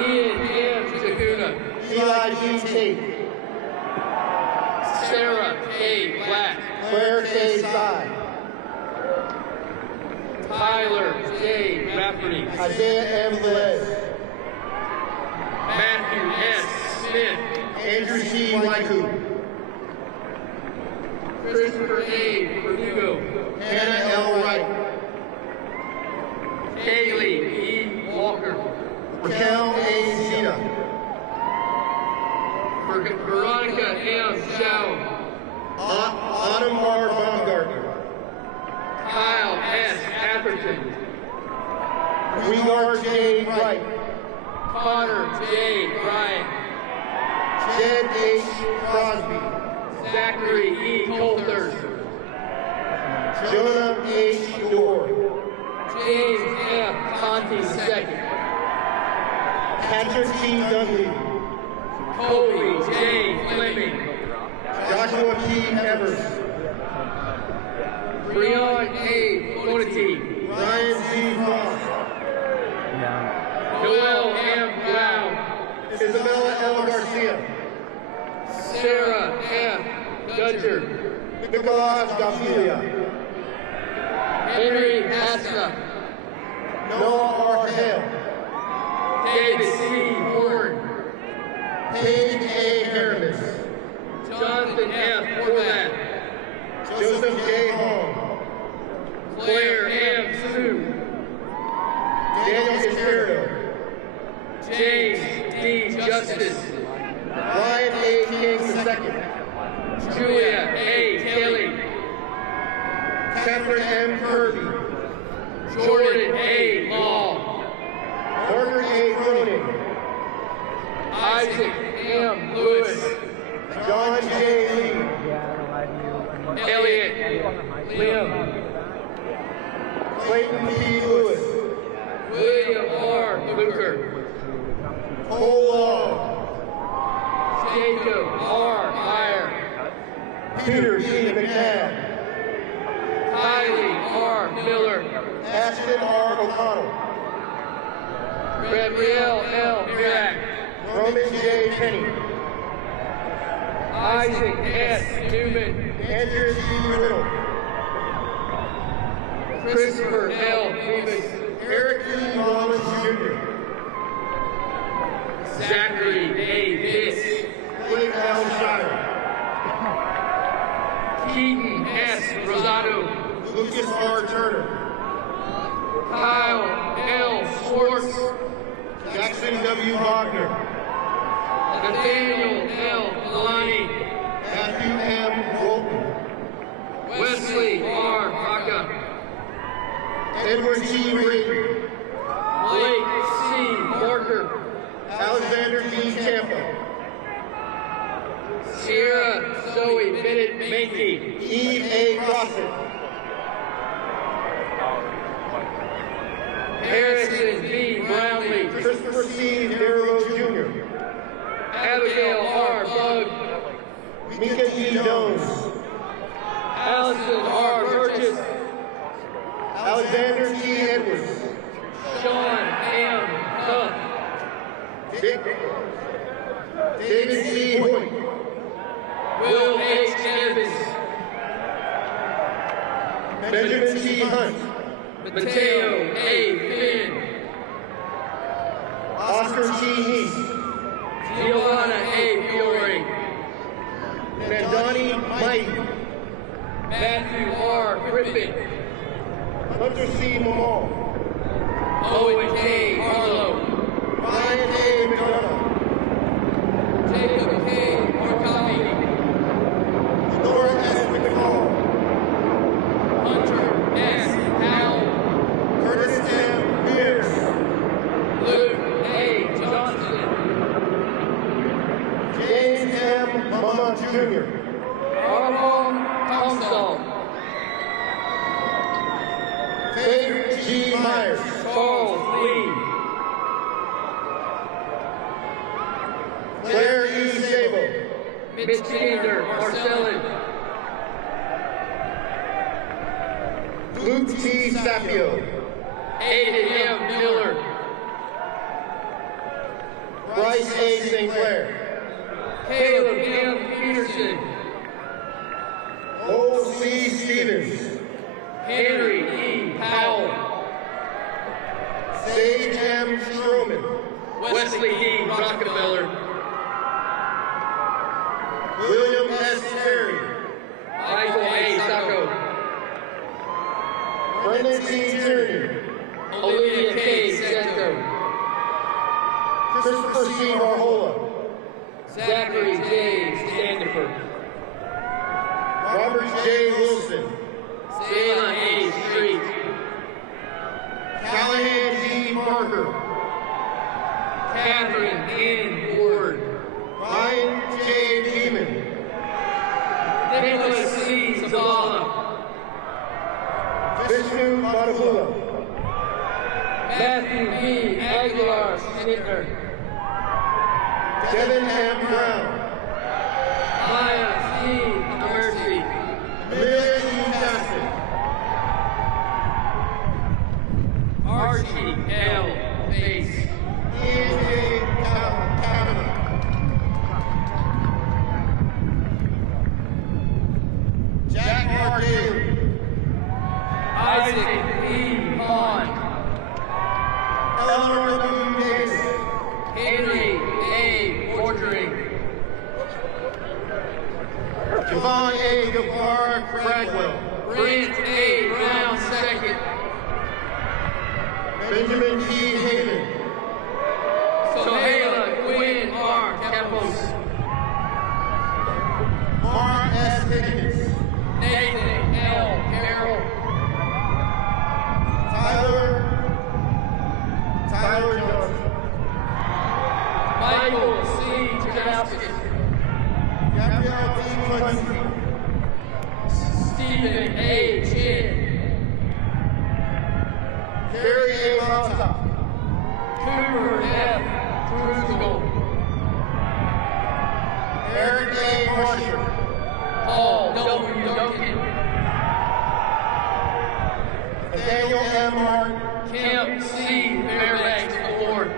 Ian M. Zaguna. Eli G. Tate. Sarah K. Black. Claire K. Sy. Tyler J. Rafferty. Isaiah M. Velez. Matthew S. Smith. Andrew C. Waiku. Christopher A. Verdugo. Hannah L. Wright. Kaylee E. Walker. Raquel A. Zeta. Veronica M. Chow. Autumn R. Baumgartner. Kyle S. Atherton. Regar J. Wright. Connor J. Bryant. Jed H. Crosby. Zachary E. Coulter. Jonah H. Dorr. James F. Conti II. Patrick T. Dudley. Kobe J. Fleming. Joshua T. Evers. Breon A. Bonity. Ryan Z. Frost. Noel M. Brown. Isabella L. Garcia. Sarah F. Dudger. Nicolas Gavilia. Henry Hassa. Noah R. Hale. David C. Horn. Paige A. Haramis. Jonathan F. Horvath. Joseph J. Hall. Claire M. Sue. Daniel Cascario. James D. Justice. Ryan A. King II. Julia A. Kelly, Catherine M. Kirby, Jordan A. Law, Margaret A. Cronin, Isaac M. Lewis, John J. Lee, Elliot Lim, Clayton P. Lewis, William R. Luker, Cole Long, Jacob R. Meyer, Peter C. McNabb, Kylie R. Miller, Ashton R. O'Connell, Gabrielle L. Mirack, Roman J. Penny, Isaac S. Newman, Andrew C. Riddle, Christopher L. Davis, Eric E. Rollins Jr., Zachary A. Biss, Blake L. Shire, Keaton S. Rosado, Lucas R. Turner, Kyle L. Schwartz, Jackson W. Wagner, Nathaniel L. Kalani, Matthew M. Walton, Wesley R. Rocca, Edward T. Brayton, Blake C. Parker, Alexander D. Tampa, Sierra Zoe Bennett Mankey, Eve A. Crossett, Harrison B. Brownlee, Christopher C. Darrow Jr., Abigail R. Bug, Mika E. Jones, Allison R. Burgess, Alexander T. Edwards, Sean M. Huff, David C. Hoyt, Will H. Evans, Benjamin T. Hunt, Mateo A. Finn, Oscar T. Neese, Giovanna A. Fiore, Mandani Mighty, Matthew R. Griffin, Hunter C. Mamal, Owen K. Harlow, Ryan A. McDonough, Jacob K. Markami, Laura S. McCall, Hunter S. Howell, Curtis M. Pierce, Luke A. Johnson, James M. Mama Jr., Armand Comstall, Faith G. Myers, Charles Lee, Claire E. Sabo, Mitch Kinder Marcellin, Luke T. Sapio, Aiden M. Miller, Bryce A. St. Clair, Caleb M. Peterson, O. C. Stevens, Henry E. Powell, Sage M. Stroman, Wesley D. Rockefeller, William S. Terry, Michael A. Sacco, Brendan T. Tierney, Olivia K. Senko, Christopher C. Varhola, Zachary J. Standifer, Robert J. Wilson, Zayla A. Street, Callahan D. Parker, Catherine N. Ward, Ryan J. Beeman, Nicholas C. Zavala, Vishnu Badavula, Matthew B. Aguilar Snitner, Devin M. Brown, Maya C. Mercy, Amelia E. Jackson, Archie L. Bass, Ian J. Kavanaugh, Jack R. Daly, Isaac E. Pond, Eleanor W. Davis, Henry A. Bordering, Javon A. Gavar Cradwell, Brent A. Brown II, Benjamin T. Haven, Sohaila Quinn R. Kempos, tickets. Nathan L. Carroll. Tyler Johnson. Michael C. Jaskis. Gabrielle D. Quincy. Stephen A. Chin. Carrie A. Mata. Cooper F. Trugal. Eric A. Marshall. Paul W. Duncan. Nathaniel M. Martin. Kemp C. Fairbanks Award.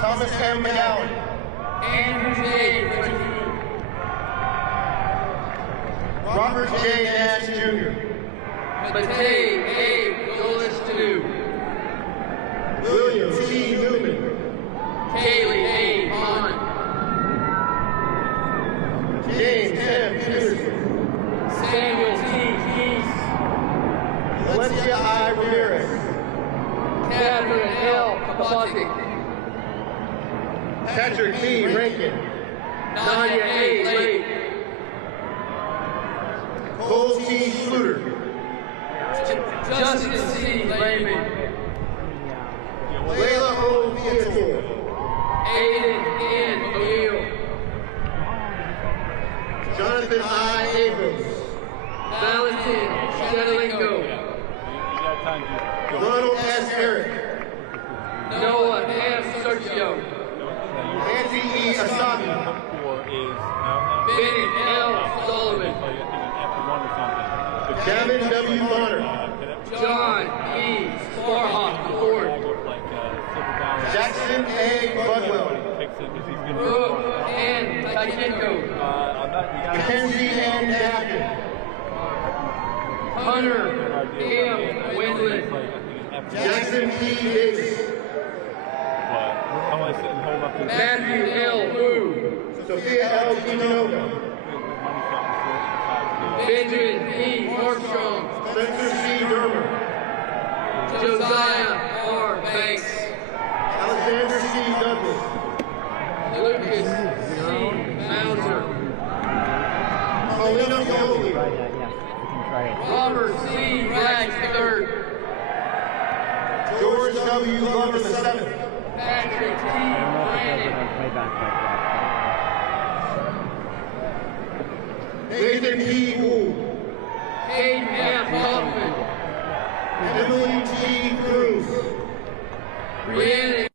Thomas M. McGowan. Andrew J. Richardson. Robert J. Nash Jr. Matei A. Willis II. William C. Newman. Kaylee A. Bond. James M. Peterson. Samuel T. Keys. Valencia I. Ramirez. Catherine L. Kapati. Patrick B. Rankin. Nadia A. Lake. Cole T. Schluter. Justin C. Lehman. Layla O. Viator. Aiden N. O'Neill. Jonathan I. Abrams. Valentin Shedelingo. Ronald S. Herrick. Noah M. Sergio. Nancy E. Asami. Bennett L. Sullivan. Gavin W. Bonner. John E. Sparhawk Ford. Jackson A. Budwell. Brooke N. Takinko. Mackenzie N. Daffin. Hunter M. Windland. Jackson P. Davis. Matthew L. Wu. Sophia L. Quinoga. Benjamin P. Armstrong. Spencer C. Dermer. Josiah R. Banks. Alexander C. Douglas. Lucas C. Mauser. Paulina Yoli. Robert C. Rags III. George W. Glover II. Patrick T. Brandon. Nathan P. Wool. Hayden F. Hoffman. Emily T. Cruz. Rhiannon